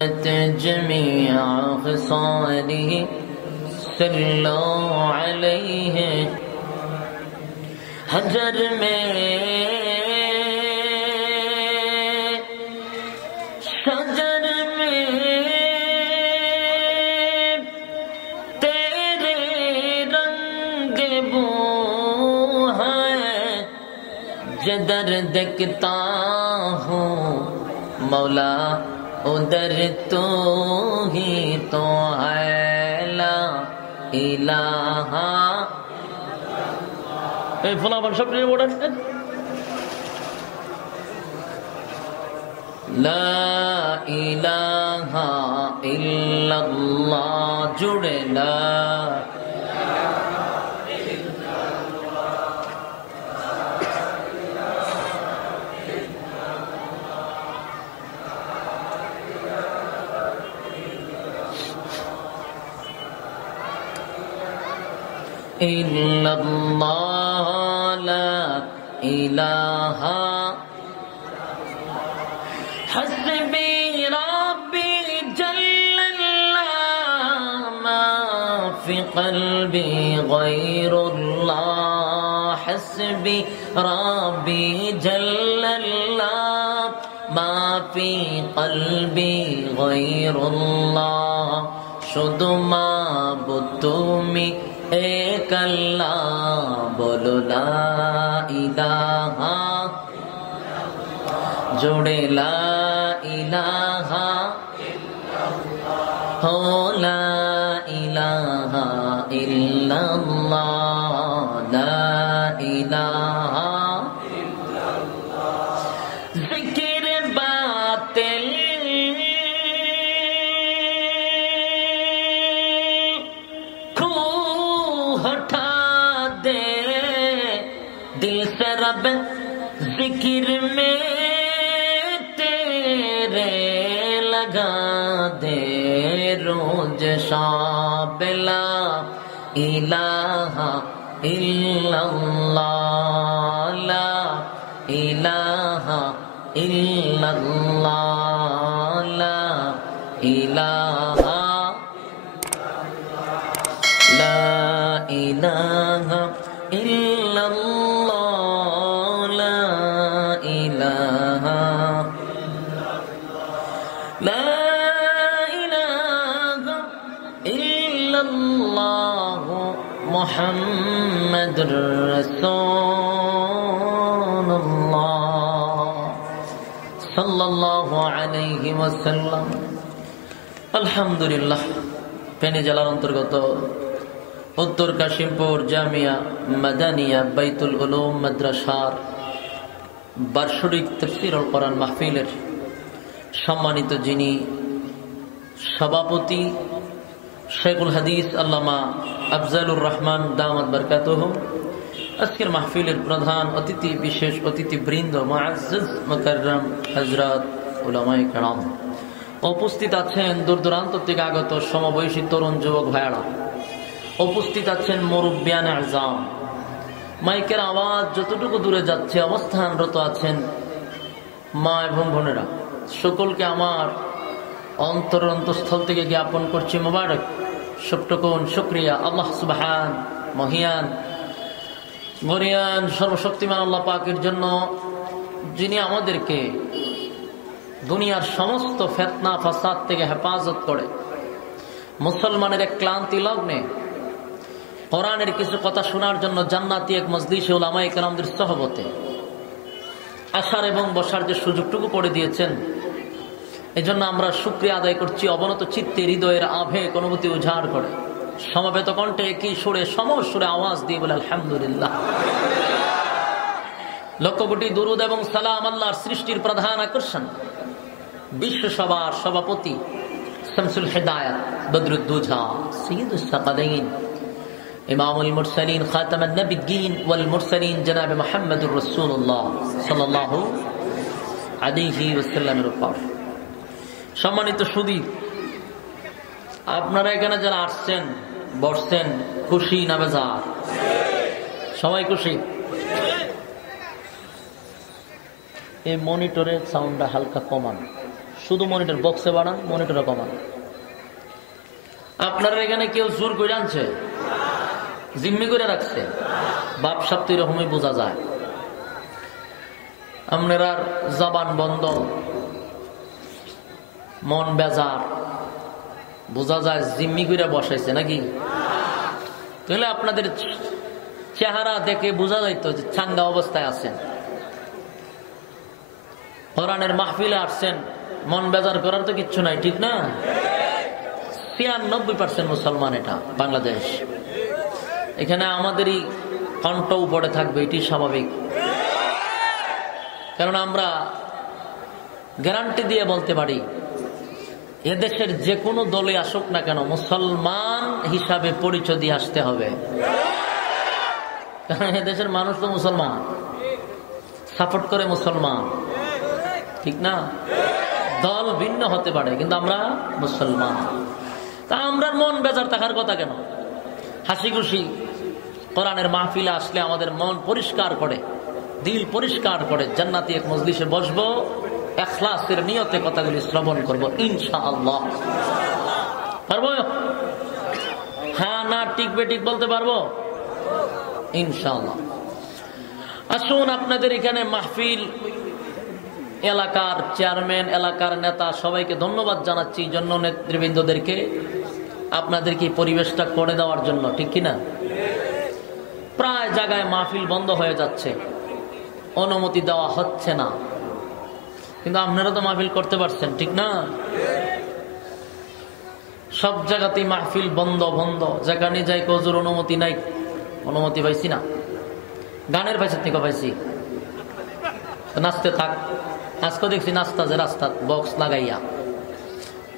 جميع خصاله صلوا عليه हजर में शजर में तेरे रंग बू है जिधर देखता हूँ मौला उधर तो ही तो है ला इलाहा এই ফলাফল সব নিয়ে পড়েন লা ইলাহা ইল্লাল্লাহ জুড়ে লা ইল্লাল্লাহ লা ইলাহা হাসবি রাব্বি জাল্লাল্লাহ মা ফি কলবি গায়রুল্লাহ হাসবি রাব্বি জাল্লাল্লাহ মা ফি কলবি গায়রুল্লাহ শুধু মাবুদ তুমি एक अल्लाह बोलो ला इलाहा जोड़े ला इलाहा हो ला इलाहा इल्लल्लाह ला इलाहा जिक्र बातिल हटा दे दिल से रब जिक्र में तेरे लगा दे रोज शाबिला इलाहा इल्लल्लाह ला इलाहा इल्लल्लाह ला इलाहा ला इलाहा इल्लल्लाह ला इलाहा ला इलाहा इल्लल्लाह मुहम्मदुर रसूलुल्लाह सल्लल्लाहु अलैहि वसल्लम। अल्हम्दुलिल्लाह फेनी জেলার অন্তর্গত उत्तर काशिमपुर जामिया मदानिया बैतुल उलूम मद्रासार बार्षिक तफसीर और कुरान महफिलेर सम्मानित जिनी सभापति शेखुल हदीस अल्लामा अफजलुर रहमान दामत बरकातुहुम आजकेर महफिलेर प्रधान अतिथि विशेष अतिथि बृंद मुअज्जज मुकर्रम हजरत उलामाए केराम उपस्थित आছেন दूर दूराন্ত থেকে আগত সমবয়সী তরুণ যুবক ভাইরা उपस्थित आছেন মুরব্বিয়ান আযম মাইকের আওয়াজ যতটুকু দূরে যাচ্ছে অবস্থানরত আছেন মা এবং বোনেরা সকলকে আমার অন্তরস্থল থেকে জ্ঞাপন করছি মোবারক সবটুকুন শুকরিয়া আল্লাহ সুবহান মহিয়ান গরিয়ান সর্বশক্তিমান আল্লাহ পাকের জন্য যিনি আমাদেরকে দুনিয়ার সমস্ত ফিতনা ফাসাদ থেকে হেফাজত করে মুসলমানের এক ক্লান্তি লগ্নে কোরআনের কিছু কথা শোনার জন্য জান্নাতি এক মজলিসে উলামায়ে কেরামদের সহবতে আসার এবং বসার যে সুযোগটুকু করে দিয়েছেন এজন্য আমরা শুকরিয়া আদায় করছি অবনত চিত্তে হৃদয়ের আবেগ অনুভূতি উজাড় করে সমবেত কণ্ঠে একই সুরে সমসুরে আওয়াজ দিয়ে বলে আলহামদুলিল্লাহ। লক্ষ কোটি দুরুদ এবং সালাম আল্লাহর সৃষ্টির প্রধান আকর্ষণ বিশ্ব সভার সভাপতি শামসুল হিদায়াত বদরুদ্দুজা সৈয়দুস সাকালাইন ইমামুল মুরসালিন খাতামান নবিয়্যিন ওয়াল মুরসালিন জনাব মুহাম্মদুর রাসূলুল্লাহ সাল্লাল্লাহু আলাইহি ওয়াসাল্লামের উপর সম্মানিত সুধী, আপনারা এখানে যারা আসছেন বসছেন খুশি না বেজার? সবাই খুশি? এই মনিটরের সাউন্ডটা হালকা কমান, শুধু মনিটর বক্সে বাড়ান, মনিটরে কমান। আপনারা এখানে কেউ জোর করে আনছে, জিম্মি করে রাখছে, বাপ সাপ তো এরকমই বোঝা যায়। আপনার জবান বন্ধ, মন বেজার, বোঝা যায় জিম্মি করে বসাইছে নাকি? তাহলে আপনাদের চেহারা দেখে বোঝা যাইতো যে চাঙ্গা অবস্থায় আছেন। কোরআনের মাহফিলে আসছেন, মন বেজার করার তো কিচ্ছু নাই, ঠিক না? 93% মুসলমান এটা বাংলাদেশ। এখানে আমাদেরই কণ্ঠ উপরে থাকবে, এটি স্বাভাবিক। কারণ আমরা গ্যারান্টি দিয়ে বলতে পারি, এদেশের যে কোনো দলে আসুক না কেন, মুসলমান হিসাবে পরিচয় দিয়ে আসতে হবে। কারণ এদেশের মানুষ তো মুসলমান, সাপোর্ট করে মুসলমান, ঠিক না? দল ভিন্ন হতে পারে, কিন্তু আমরা মুসলমান। তা আমরা মন বেজার থাকার কথা কেন? হাসি খুশি কোরআনের মাহফিলে আসলে আমাদের মন পরিষ্কার করে, দিল পরিষ্কার করে জান্নাতি এক মজলিসে বসবো, ইখলাসের নিয়তে কথাগুলি শ্রবণ করব ইনশাআল্লাহ। পারবো? হ্যাঁ না ঠিক বেঠিক বলতে পারবো ইনশাআল্লাহ। আসুন, আপনাদের এখানে মাহফিল, এলাকার চেয়ারম্যান, এলাকার নেতা সবাইকে ধন্যবাদ জানাচ্ছি, জন্য নেতৃবৃন্দদেরকে আপনাদেরকে পরিবেশটা করে দেওয়ার জন্য, ঠিক কিনা? প্রায় জায়গায় মাহফিল বন্ধ হয়ে যাচ্ছে, অনুমতি দেওয়া হচ্ছে না, কিন্তু আপনারা তো মাহফিল করতে পারছেন, ঠিক না? সব জায়গাতেই মাহফিল বন্ধ বন্ধ, যেখানে যাই কজুর অনুমতি নাই, অনুমতি পাইছি না। গানের পাইছে থেকে পাইছি, নাচতে থাক। আজকে দেখছি নাস্তা যে রাস্তা বক্স লাগাইয়া,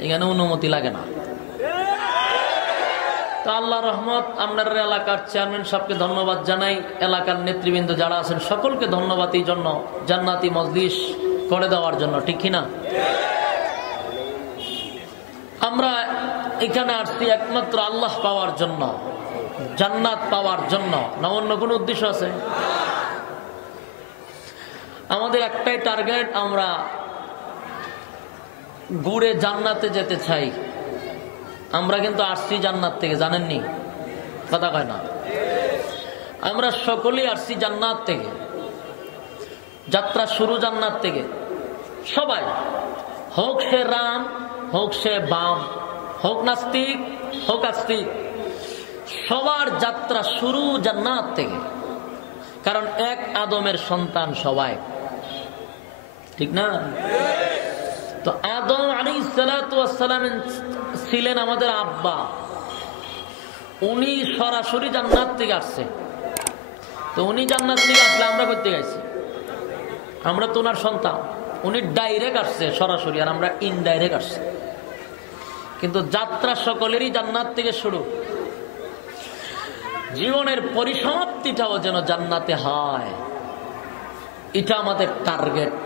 এখানে অনুমতি লাগে না। তো আল্লাহ রহমত, আপনার এলাকার চেয়ারম্যান সাহেবকে ধন্যবাদ জানাই, এলাকার নেতৃবৃন্দ যারা আছেন সকলকে ধন্যবাদ এই জন্য, জান্নাতি মজলিস করে দেওয়ার জন্য, ঠিক কিনা? আমরা এখানে আসছি একমাত্র আল্লাহ পাওয়ার জন্য, জান্নাত পাওয়ার জন্য, না অন্য কোনো উদ্দেশ্য আছে? আমাদের একটাই টার্গেট, আমরা ঘুরে জান্নাতে যেতে চাই। আমরা কিন্তু আসছি জান্নাত থেকে, জানেননি? কথা কয় না, আমরা সকলেই আসছি জান্নাত থেকে, যাত্রা শুরু জান্নাত থেকে। সবাই, হোক সে রাম, হোক সে বাম, হোক নাস্তিক, হোক আস্তিক, সবার যাত্রা শুরু জান্নাত থেকে। কারণ এক আদমের সন্তান সবাই, ঠিক না? তো আদম আলাইহিস সালাতু ওয়াস সালাম ছিলেন আমাদের আব্বা, উনি সরাসরি জান্নাত থেকে আসছে। তো উনি জান্নাত থেকে আসলে আমরা করতে গেছি, আমরা তো ওনার সন্তান। উনি ডাইরেক্ট আসছে সরাসরি, আর আমরা ইনডাইরেক্ট আসছে। কিন্তু যাত্রা সকলেরই জান্নাত থেকে শুরু। জীবনের পরিসমাপ্তিটাও যেন জান্নাতে হয়, এটা আমাদের টার্গেট।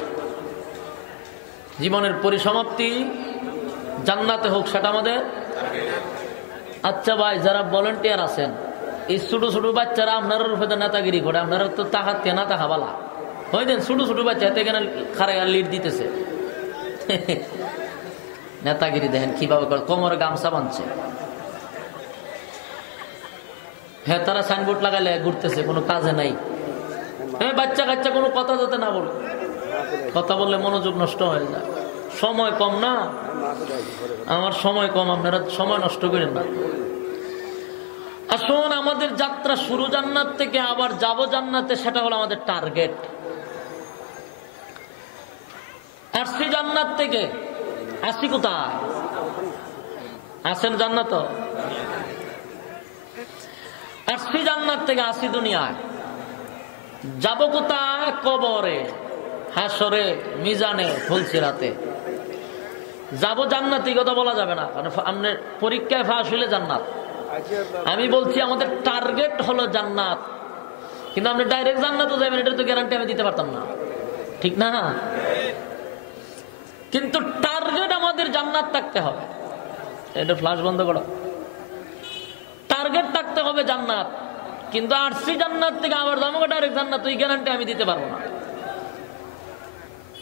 জীবনের পরিসমাপ্তি জান্নাতে হোক, সেটা আমাদের। আচ্ছা ভাই, যারা ভলেন্টিয়ার আছেন, এই ছোট ছোট বাচ্চারা আপনার রূপে নেতাগিরি করে, আপনারা তো তাহাত কেনা তাহা বালা হয়ে দেন। ছোট ছোট বাচ্চা এতে কেন খারাই লিড দিতেছে, নেতাগিরি দেখেন কিভাবে করে, কোমরে গামছা বাঁধছে। হ্যাঁ, তারা সাইনবোর্ড লাগালে ঘুরতেছে, কোনো কাজে নাই। হ্যাঁ, বাচ্চা কাচ্চা কোনো কথা যাতে না বলে, কথা বললে মনোযোগ নষ্ট হয়ে যায়। সময় কম না, আমার সময় কম, আপনারা সময় নষ্ট করেন না। আসুন, আমাদের যাত্রা শুরু জান্নাত থেকে, আবার যাব জান্নাতে, সেটা হলো আমাদের টার্গেট। আসছি জান্নাত থেকে, আসছি কোথায়? আসেন জান্নাত, আসছি জান্নাত থেকে, আসি দুনিয়ায়। যাব কোথায়? কবরে, হাসরে, মিজানে, ফুলসিরাতে। যাব জান্নাতি, কথা বলা যাবে না, কারণ আপনার পরীক্ষায় ফাঁস হইলে জান্নাত। আমি বলছি আমাদের টার্গেট হলো জান্নাত, কিন্তু আপনি ডাইরেক্ট জান্নাতও যাবেন, এটা তো গ্যারান্টি আমি দিতে পারতাম না, ঠিক না? কিন্তু টার্গেট আমাদের জান্নাত থাকতে হবে। এটা ফ্লাশ বন্ধ করো। টার্গেট থাকতে হবে জান্নাত, কিন্তু আসছি জান্নাত থেকে আবার যাবো ডাইরেক্ট জান্নাত, এই গ্যারান্টি আমি দিতে পারবো না।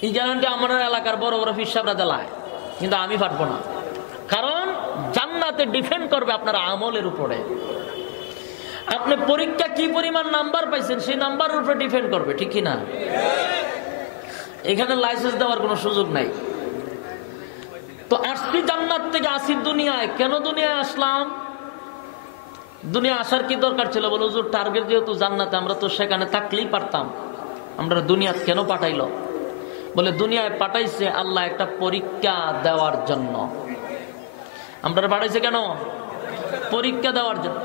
এই গ্যারান্টি আমার এলাকার বড় বড় ফির সাহেবরা দেলায়, কিন্তু আমি পারবো না, কারণ জান্নাতে ডিপেন্ড করবে আপনার আমলের উপরে। আপনি পরীক্ষা কি পরিমাণ নাম্বার পাইছেন সেই নাম্বারের উপরে ডিপেন্ড করবে, ঠিক কি না? এখানে লাইসেন্স দেওয়ার কোনো সুযোগ নাই। তো আসছি জান্নাত থেকে, আসি দুনিয়ায়। কেন দুনিয়ায় আসলাম? দুনিয়া আসার কি দরকার ছিল? বলে হুজুর টার্গেট যেহেতু জান্নাতে, আমরা তো সেখানে থাকলেই পারতাম, আমরা দুনিয়া কেন পাঠাইলো? বলে দুনিয়ায় পাঠাইছে আল্লাহ একটা পরীক্ষা দেওয়ার জন্য। আমরা পাঠাইছে কেন? পরীক্ষা দেওয়ার জন্য।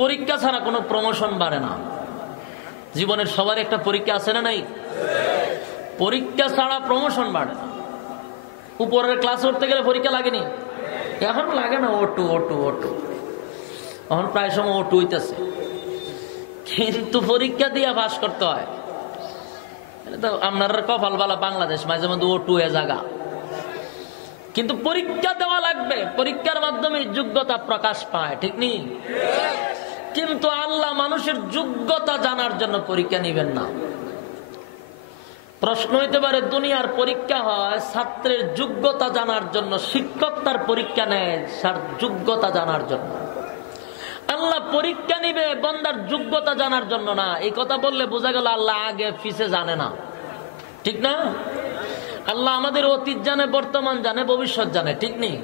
পরীক্ষা ছাড়া কোনো প্রমোশন বাড়ে না। জীবনের সবার একটা পরীক্ষা আছে না নাই? পরীক্ষা ছাড়া প্রমোশন বাড়ে না। উপরের ক্লাস উঠতে গেলে পরীক্ষা লাগেনি? এখন লাগে না, ওটু ওটু ওটু, এখন প্রায় সময় ওটু হইতেছে, কিন্তু পরীক্ষা দিয়ে পাস করতে হয়। আপনার কপাল বালা, বাংলাদেশ মাঝে মধ্যে ওটু এ জায়গা, কিন্তু পরীক্ষা দেওয়া লাগবে। পরীক্ষার মাধ্যমে যোগ্যতা প্রকাশ পায়, ঠিক নেই? কিন্তু আল্লাহ মানুষের যোগ্যতা জানার জন্য পরীক্ষা নিবেন না। প্রশ্ন হইতে পারে, দুনিয়ার পরীক্ষা হয় ছাত্রের যোগ্যতা জানার জন্য, শিক্ষক তার পরীক্ষা নেয় তার যোগ্যতা জানার জন্য। আল্লাহ পরীক্ষা নিবে বান্দার যোগ্যতা জানার জন্য না। এই কথা বললে বোঝা গেল আল্লাহ আগে পিছে জানে না, ঠিক না? আল্লাহ আমাদের অতীত জানে, বর্তমান জানে, ভবিষ্যৎ জানে, ঠিক নেই?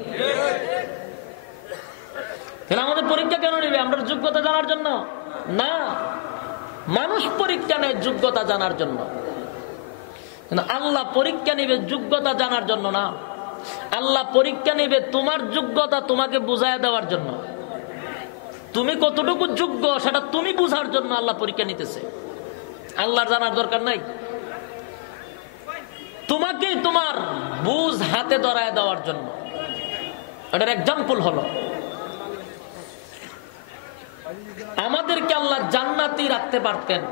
আমাদের পরীক্ষা কেন নিবে? আমরা যোগ্যতা জানার জন্য না। মানুষ পরীক্ষা নেয় যোগ্যতা জানার জন্য, কিন্তু আল্লাহ পরীক্ষা নিবে যোগ্যতা জানার জন্য না। আল্লাহ পরীক্ষা নিবে তোমার যোগ্যতা তোমাকে বুঝায় দেওয়ার জন্য। তুমি কতটুকু যোগ্য সেটা তুমি বুঝার জন্য আল্লাহ পরীক্ষা নিতেছে। আল্লাহর জানার দরকার নাই, তোমাকে তোমার বুঝ হাতে ধরায় দেওয়ার জন্য। এটার এক্সাম্পল হলো, আমাদেরকে আল্লাহ জান্নাতি রাখতে পারতেন,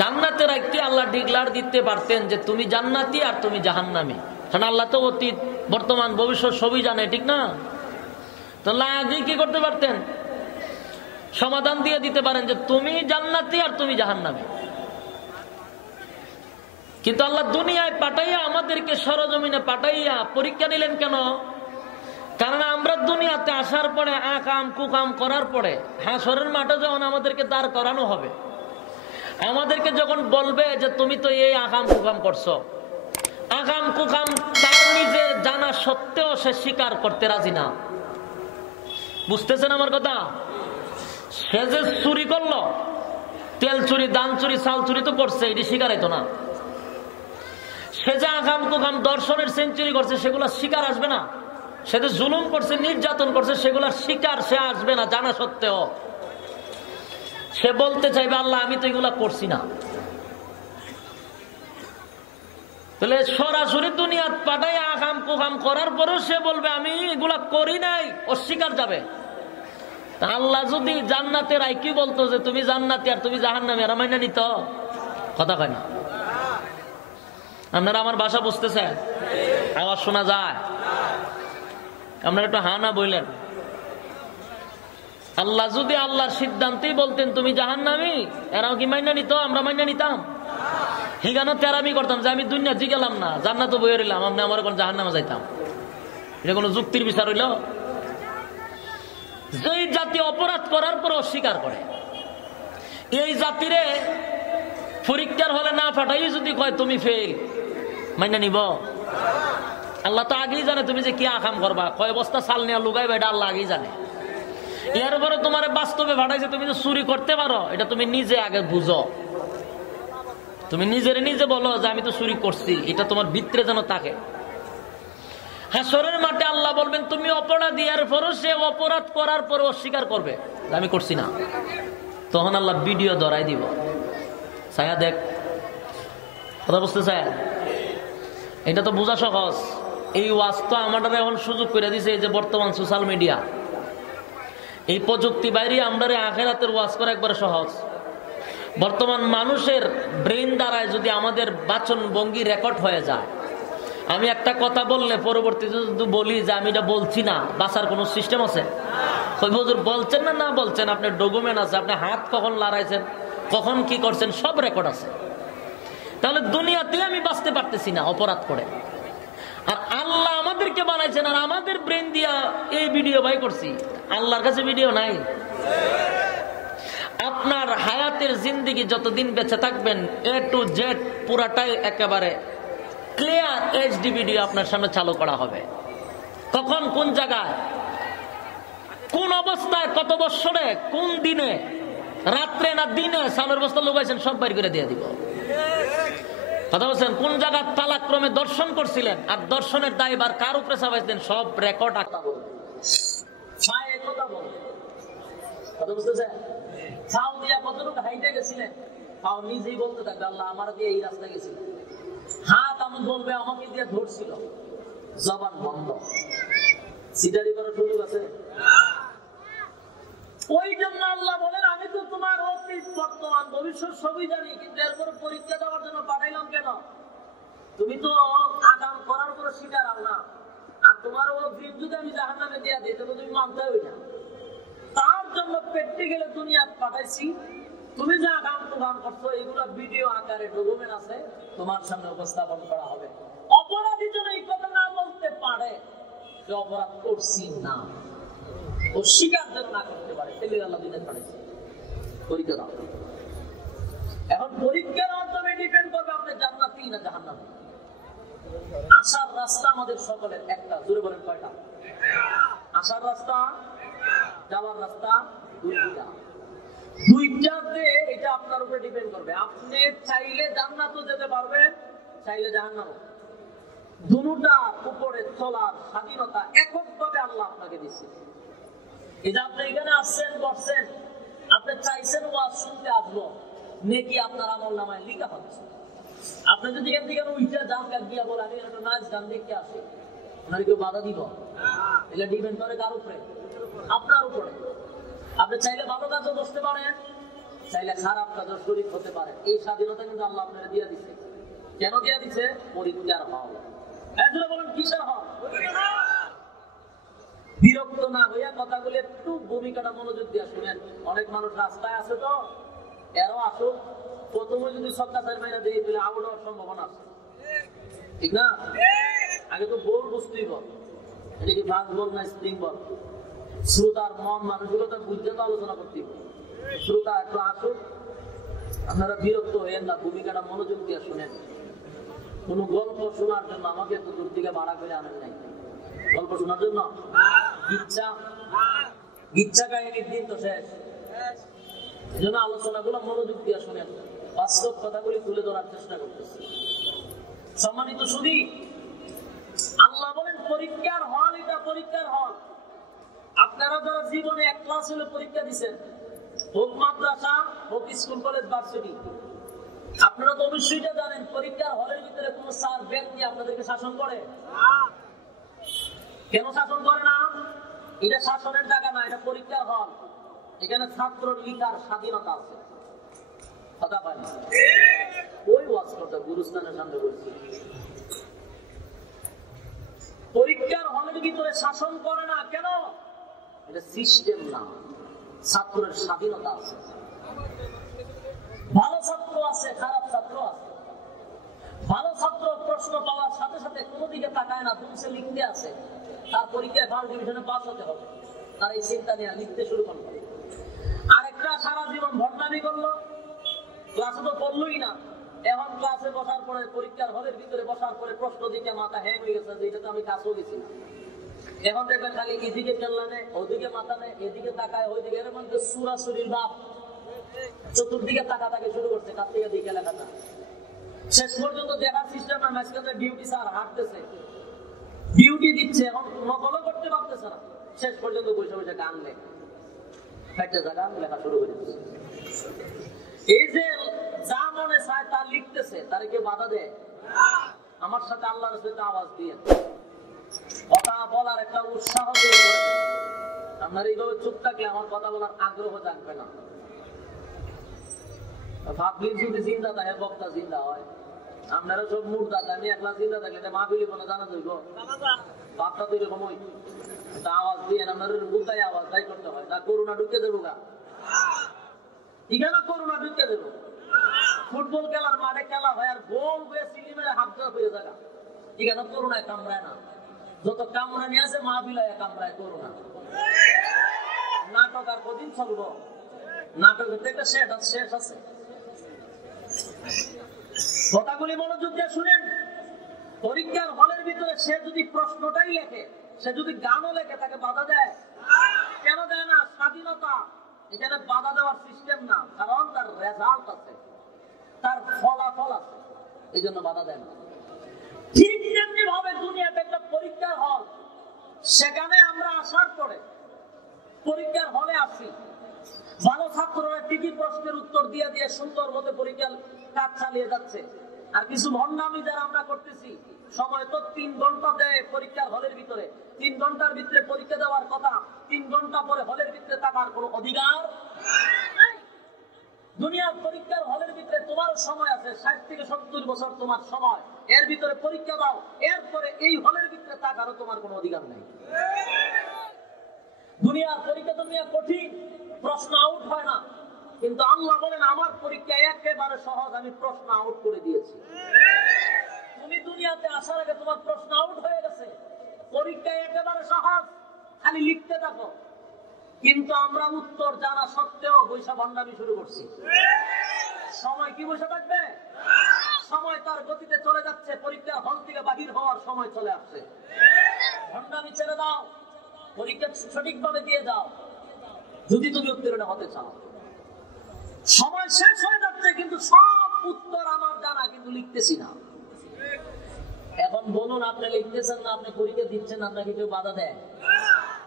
জান্নাতে রাখতে আল্লাহ ডিক্লার দিতে পারতেন যে তুমি জান্নাতি আর তুমি জাহান্নামী। কারণ আল্লাহ তো অতীত, বর্তমান, ভবিষ্যৎ সবই জানে, ঠিক না? তো আল্লাহ আগে কি করতে পারতেন? সমাধান দিয়ে দিতে পারেন যে তুমি জান্নাতি আর তুমি জাহান্নামী। কিন্তু আল্লাহ দুনিয়ায় পাঠাইয়া, আমাদেরকে সরজমিনে পাঠাইয়া পরীক্ষা নিলেন কেন? কারণ আমরা দুনিয়াতে আসার পরে আকাম কুকাম করার পরে হাসরের মাঠে যখন আমাদেরকে দাঁড় করানো হবে, আমাদেরকে যখন বলবে যে তুমি তো এই আকাম কুকাম করছো, আকাম কুকাম তার নিজে জানা সত্ত্বেও সে স্বীকার করতে রাজি না। বুঝতেছেন আমার কথা? সে যে চুরি করলো, তেল চুরি, দান চুরি, চাল চুরি তো করছে, এটি স্বীকার হইতো না। সে যে আকাম কুকাম দর্শনের সেঞ্চুরি করছে, সেগুলো স্বীকার আসবে না। সে যে জুলুম করছে, নির্যাতন করছে, সেগুলোর স্বীকার সে আসবে না জানা সত্ত্বেও। সে বলতে চাইবে আল্লাহ আমি তো এগুলা করছি না। তাহলে সরাসরি দুনিয়াত পাঠায় আকাম কুকাম করার পরেও সে বলবে আমি এগুলা করি নাই, অস্বীকার যাবে। আল্লাহ যদি জান্নাতের কি বলতো যে তুমি জান্নাতি আর তুমি জাহান্নামী, আর মাইনা নিত? কথা কয় না। আপনারা আমার ভাষা বুঝতেছেন? আওয়াজ শোনা যায়? আপনারা একটু হা না বললেন। আল্লাহ যদি আল্লাহর সিদ্ধান্তেই বলতেন তুমি জাহান্নামী, এরাও কি মাইনা নিত? আমরা মাইনা নিতাম? হিগানো তেরামি করতাম যে আমি দুনিয়া জি গেলাম না, জান্নাত বইয়ে রইলাম, আপনি আমার কোন জাহান্নামে যাইতাম। এটা কোনো যুক্তির বিচার হইল? যেই জাতি অপরাধ করার পর অস্বীকার করে, এই জাতিরে পরীক্ষার হলে না পাঠাই যদি কয় তুমি ফেল, মাইনা নিব? আল্লাহ তো আগেই জানে তুমি যে কি আকাম করবা, কয় বস্তা চাল নিয়ে লুগাইবে, এটা আল্লাহ আগেই জানে। এর উপরে তোমার বাস্তবে পাঠাইছে তুমি যে চুরি করতে পারো, এটা তুমি নিজে আগে বুঝো। তুমি নিজের নিজে বলো যে আমি তো চুরি করছি, এটা তোমার ভিতরে যেন থাকে। হাসরের মাঠে আল্লাহ বলবেন তুমি অপরাধী, এর পরও সে অপরাধ করার পর অস্বীকার করবে আমি করছি না। তখন আল্লাহ ভিডিও ধরাই দিব, ছায়া দেখ। কথা বুঝতে চায়? এটা তো বোঝা সহজ। এই ওয়াজ তো আমাদের এখন সুযোগ করে দিছে এই যে বর্তমান সোশ্যাল মিডিয়া, এই প্রযুক্তি বাইরে আমরা আখেরাতের ওয়াজ করা একবারে সহজ। বর্তমান মানুষের ব্রেন দ্বারায় যদি আমাদের বাচন ভঙ্গি রেকর্ড হয়ে যায়, আমি একটা কথা বললে পরবর্তীতে যদি বলি যে আমি এটা বলছি না, বাঁচার কোনো সিস্টেম আছে? হুজুর বলছেন না, না বলছেন, আপনার ডকুমেন্ট আছে, আপনি হাত কখন লড়াইছেন, কখন কি করছেন, সব রেকর্ড আছে। তাহলে দুনিয়াতে আমি বাঁচতে পারতেছি না অপরাধ করে। আর আমাদের ব্রেন দিয়া এই ভিডিও বাই করছি, আল্লাহর কাছে ভিডিও নাই। আপনার হায়াতের জিন্দেগি যতদিন বেঁচে থাকবেন A to Z পুরাটাই একেবারে ক্লিয়ার HD ভিডিও আপনার সামনে চালু করা হবে। কখন, কোন জায়গায়, কোন অবস্থায়, কত বৎসরে, কোন দিনে, রাত্রে না দিনে সামের বস্তা লোকাইছেন সব বাইর করে দিয়ে দিব। কথা বলছেন, কোন জায়গায় তালাক্রমে দর্শন করছিলেন আর দর্শনের দায়ভার কার উপরে চাপাইছেন সব রেকর্ড আঁকা বলবে। কথা বুঝতেছেন? ছাউ দিয়া কতটুকু হাইটে গেছিলেন, তাও নিজেই বলতে থাকবে আল্লাহ আমার দিয়ে এই রাস্তা গেছিল। হাত এমন বলবে আমাকে দিয়ে ধরছিল, জবান বন্ধ। সিটারি করার সুযোগ আছে? ওই জন্য আল্লাহ বলেন আমি তো তোমার অতীত বর্তমান ভবিষ্যৎ সবই জানি, কিন্তু এরপর পরীক্ষা দেওয়ার জন্য পাঠাইলাম কেন? তুমি তো আগাম করার পর শিকার আও না, আর তোমার ও দিন যদি আমি জাহান্নামে দিয়া দিই তবে তুমি মানতে হই না। তার জন্য প্র্যাকটিক্যালি দুনিয়া পাঠাইছি। তুমি যা গান প্রদান করছো এগুলো ভিডিও আকারে ডকুমেন্ট আছে, তোমার সামনে উপস্থাপন করা হবে। অপরাধী যেন এই কথা না বলতে পারে যে অপরাধ করছি না, ও স্বীকার যেন না করতে পারে। তেলে আল্লাহ দিতে পারেছে পরীক্ষা দাও। এখন পরীক্ষার মাধ্যমে ডিপেন্ড করবে আপনি জান্নাতি না জাহান্নামী। আসার রাস্তা আমাদের সকলের একটা, জোরে বলেন কয়টা? আসার রাস্তা, যাওয়ার রাস্তা দুইটা। দুইটাতে এটা আপনার উপরে ডিপেন্ড করবে। আপনি চাইলে জান্নাতও যেতে পারবেন, চাইলে জাহান্নামও। দুটার উপরে চলার স্বাধীনতা এককভাবে আল্লাহ আপনাকে দিচ্ছে। এই যে আপনি এখানে আসছেন, বসছেন, আপনি চাইছেন ওয়াজ শুনতে আসবো, নেকি আপনার আমল নামায় লিখা হচ্ছে। আপনি যদি এখান থেকে উইটা যান গান দিয়া বলে আমি একটা নাচ গান দেখতে আসি, আপনার কেউ বাধা দিব? এটা ডিপেন্ড করে কার উপরে? আপনার উপরে। আপনি চাইলে ভালো কাজও বসতে পারেন, চাইলে খারাপ কাজও শরীর হতে পারে। এই স্বাধীনতা কিন্তু আল্লাহ আপনারা দিয়ে দিচ্ছে। কেন দিয়ে দিচ্ছে? পরীক্ষার হল। এজন্য বলেন কিসের হল? বিরক্ত না হইয়া কথাগুলো একটু ভূমিকাটা মনোযোগ দিয়ে শুনেন। অনেক মানুষ রাস্তায় আছে তো, এরও আসুক, প্রথমে যদি সক্কাতের বাইরে দিয়ে দিলে আউট হওয়ার সম্ভাবনা আছে, ঠিক না? আগে তো বল বুঝতেই বল, এটা কি ফাস্ট বল না স্প্রিং বল? শ্রোতার মন মানসিকতা বুঝতে তো আলোচনা করতে হবে। শ্রোতা একটু আসুক, আপনারা বিরক্ত হইেন না, ভূমিকাটা মনোযোগ দিয়ে শুনেন। কোন গল্প শোনার জন্য আমাকে তো দূর থেকে ভাড়া করে আনেন নাই। গল্প শোনার জন্য ইচ্ছা কাহিনীর দিন তো শেষ। এই জন্য আলোচনাগুলো মনোযোগ দিয়ে শুনেন, বাস্তব কথাগুলি তুলে ধরার চেষ্টা করতেছে। সম্মানিত সুধী, আল্লাহ বলেন পরীক্ষার হল, এটা পরীক্ষার হল। আপনারা যারা জীবনে এক ক্লাস হলে পরীক্ষা দিচ্ছেন, হোক মাদ্রাসা, হোক স্কুল, কলেজ, ভার্সিটি, আপনারা তো অবশ্যই জানেন পরীক্ষার হলের ভিতরে কোন স্যার ব্যক্তি আপনাদেরকে শাসন করে? কেন শাসন করে না? এটা শাসনের জায়গা না, এটা পরীক্ষার হল। এখানে ছাত্র লিখার স্বাধীনতা আছে। কথা পাই ওই ওয়াজ কথা গুরুস্থানের সামনে বলছি। পরীক্ষার হলের ভিতরে শাসন করে না কেন? এটা সিস্টেম না, ছাত্রের স্বাধীনতা আছে। ভালো ছাত্র আছে, খারাপ ছাত্র আছে। ভালো ছাত্র প্রশ্ন পাওয়ার সাথে সাথে কোনো দিকে তাকায় না, দুমসে লিখতে আছে, তার পরীক্ষায় ফার্স্ট ডিভিশনে পাস হতে হবে, তার এই চিন্তা নিয়ে লিখতে শুরু করলো। আরেকটা সারা জীবন ভণ্ডামি করলো, ক্লাসে তো পড়লোই না, এখন ক্লাসে বসার পরে পরীক্ষার হলের ভিতরে বসার পরে প্রশ্ন দিকে মাথা হ্যাং হয়ে গেছে যে এটা তো আমি কাছেও গেছি। এখন দেখবেন খালি এদিকে কেল্লা নেই, ওদিকে মাথা নেই, এদিকে তাকায়, ওইদিকে, এর মধ্যে সুরাসুরির বাপ চতুর্দিকে তাকাতাকি শুরু করছে, কাছ থেকে দিকে লেখাটা শেষ পর্যন্ত দেখার সিস্টেম না। মাঝখানে ডিউটি স্যার হাঁটতেছে, ডিউটি দিচ্ছে, এখন নকলও করতে পারতেছে না, শেষ পর্যন্ত বসে বসে গান লেখে, একটা গান লেখা শুরু করে দিচ্ছে। এই যে যা মনে চায় তা লিখতেছে, তার কেউ বাধা দেয়? আমার সাথে আল্লাহর সাথে আওয়াজ দিয়ে কথা বলার একটা উৎসাহ তৈরি করে দেন। আপনার এইভাবে চুপ থাকলে আমার কথা বলার আগ্রহ জাগবে না। ভাবলি যদি চিন্তা থাকে বক্তা চিন্তা হয়, আপনারা সব মুর্দা, আমি একলা চিন্তা থাকলে এটা মাহফিলি কোনো জানা যাইব? ভাবটা তো এরকম ওই আওয়াজ দিয়ে আপনার গুতায় আওয়াজ তাই করতে হয়। তা করোনা ঢুকে দেবো গা, এখানে করোনা ঢুকে দেবো। ফুটবল খেলার মাঠে খেলা হয় আর গোল হয়ে সিলি মেরে হাত দেওয়া হয়ে যায়, এখানে করোনায় কামড়ায় না। যত কামরানি আছে মাহফিলায় কামরায় করো না। নাটক আর কদিন চলবো? নাটকের থেকে শেষ আছে। কথাগুলি মনোযোগ দিয়ে শুনেন। পরীক্ষার হলের ভিতরে সে যদি প্রশ্নটাই লেখে, সে যদি গানও লেখে, তাকে বাধা দেয়? কেন দেয় না? স্বাধীনতা। এখানে বাধা দেওয়ার সিস্টেম না, কারণ তার রেজাল্ট আছে, তার ফলাফল আছে, এই জন্য বাধা দেয় না। ঠিক তেমনি ভাবে দুনিয়াতে একটা পরীক্ষার হল, সেখানে আমরা আসার পরে পরীক্ষার হলে আসি, ভালো ছাত্ররা ঠিকই প্রশ্নের উত্তর দিয়ে দিয়ে সুন্দর মতো পরীক্ষার কাজ চালিয়ে যাচ্ছে। আর কিছু ভণ্ডামি যারা আমরা করতেছি, সময় তো 3 ঘন্টা দেয় পরীক্ষার হলের ভিতরে, 3 ঘন্টার ভিতরে পরীক্ষা দেওয়ার কথা, 3 ঘন্টা পরে হলের ভিতরে থাকার কোনো অধিকার নাই। দুনিয়ার পরীক্ষার হলের ভিতরে তোমার সময় আছে 60 থেকে 70 বছর তোমার সময়, এর ভিতরে পরীক্ষা দাও, এরপরে এই হলের ভিতরে থাকারও তোমার কোনো অধিকার নাই। দুনিয়ার পরীক্ষা দুনিয়া কঠিন, প্রশ্ন আউট হয় না, কিন্তু আল্লাহ বলেন আমার পরীক্ষা একেবারে সহজ, আমি প্রশ্ন আউট করে দিয়েছি। তুমি দুনিয়াতে আসার আগে তোমার প্রশ্ন আউট হয়ে গেছে, পরীক্ষা একেবারে সহজ, খালি লিখতে থাকো। কিন্তু আমরা উত্তর জানা সত্ত্বেও বৈশা ভণ্ডামি শুরু করছি। সময় কি বসে থাকবে? সময় তার গতিতে চলে যাচ্ছে, পরীক্ষার হল থেকে বাহির হওয়ার সময় চলে আসছে। ভণ্ডামি ছেড়ে দাও, পরীক্ষা সঠিকভাবে দিয়ে যাও যদি তুমি উত্তীর্ণ হতে চাও। সময় শেষ হয়ে যাচ্ছে, কিন্তু সব উত্তর আমার জানা, কিন্তু লিখতেছি না। এখন বলুন, আপনি লিখতেছেন না, আপনি পরীক্ষা দিচ্ছেন, আপনাকে কেউ বাধা দেয়?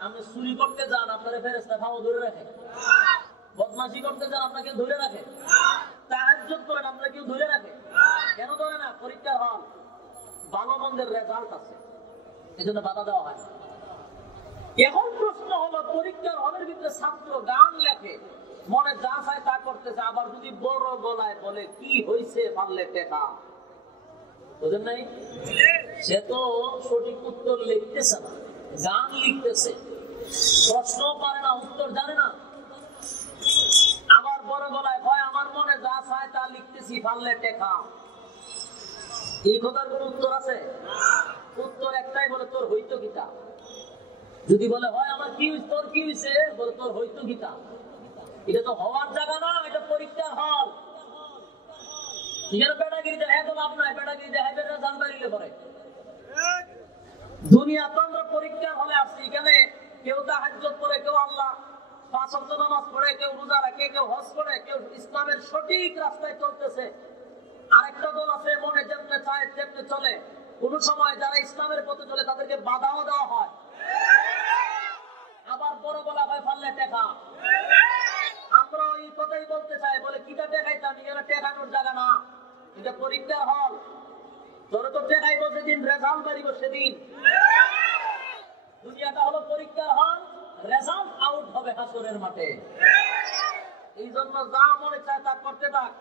আপনি চুরি করতে যান, আপনারা ফেরেশতা ফাও ধরে রাখে? বদমাশি করতে যান, আপনাকে ধরে রাখে? তাহাজ্জুদ করেন, আপনাকে কেউ ধরে রাখে? কেন ধরে না? পরীক্ষার হল, ভালো মন্দের রেজাল্ট আছে, এজন্য বাধা দেওয়া হয়। এখন প্রশ্ন হলো, পরীক্ষার হলের ভিতরে ছাত্র গান লেখে, মনে যা চায় তা করতেছে, আবার যদি বড় গলায় বলে কি হয়েছে পারলে টেকা, বুঝেন নাই? সে তো সঠিক উত্তর লিখতেছে না, গান লিখতেছে, প্রশ্ন পারে না, উত্তর জানে না। আবার বড় গলায় ভয় আমার মনে যা চায় তা লিখতেছি পারলে টেকা। এই কথার কোন উত্তর আছে? উত্তর একটাই, বলে তোর হইতো গীতা। যদি বলে হয় আমার কি হইছে, তোর কি হইছে, বলে তোর হইতো গীতা। এটা তো হওয়ার জায়গা না, এটা পরীক্ষার হল। এখানে বেটাগিরি দেখায় তো লাভ নাই, বেটাগিরি দেখায় জান বাড়িলে পরে। দুনিয়া তো আমরা পরীক্ষার হলে আসছি, এখানে কেউ তাহাজ্জুদ করে, কেউ আল্লাহ 5 ওয়াক্ত নামাজ পড়ে, কেউ রোজা রাখে, কেউ হজ করে, কেউ ইসলামের সঠিক রাস্তায় চলতেছে। আরেকটা দল আছে মনে যেমনে চায় তেমনে চলে। কোন সময় যারা ইসলামের পথে চলে তাদেরকে বাধাও দেওয়া হয়, আবার বড় বলা হয় পারলে টেকা। আমরা এই কথাই বলতে চাই, বলে কিটা টেকাইতাম, এখানে টেকানোর জায়গা না, এটা পরীক্ষার হল। তোরা তো টেকাইব যেদিন রেজাল্ট বাড়িব সেদিন। দুনিয়াটা হলো পরীক্ষার হল, রেজাল্ট আউট হবে হাসরের মাঠে। এই জন্য যা মনে চায় তা করতে থাক,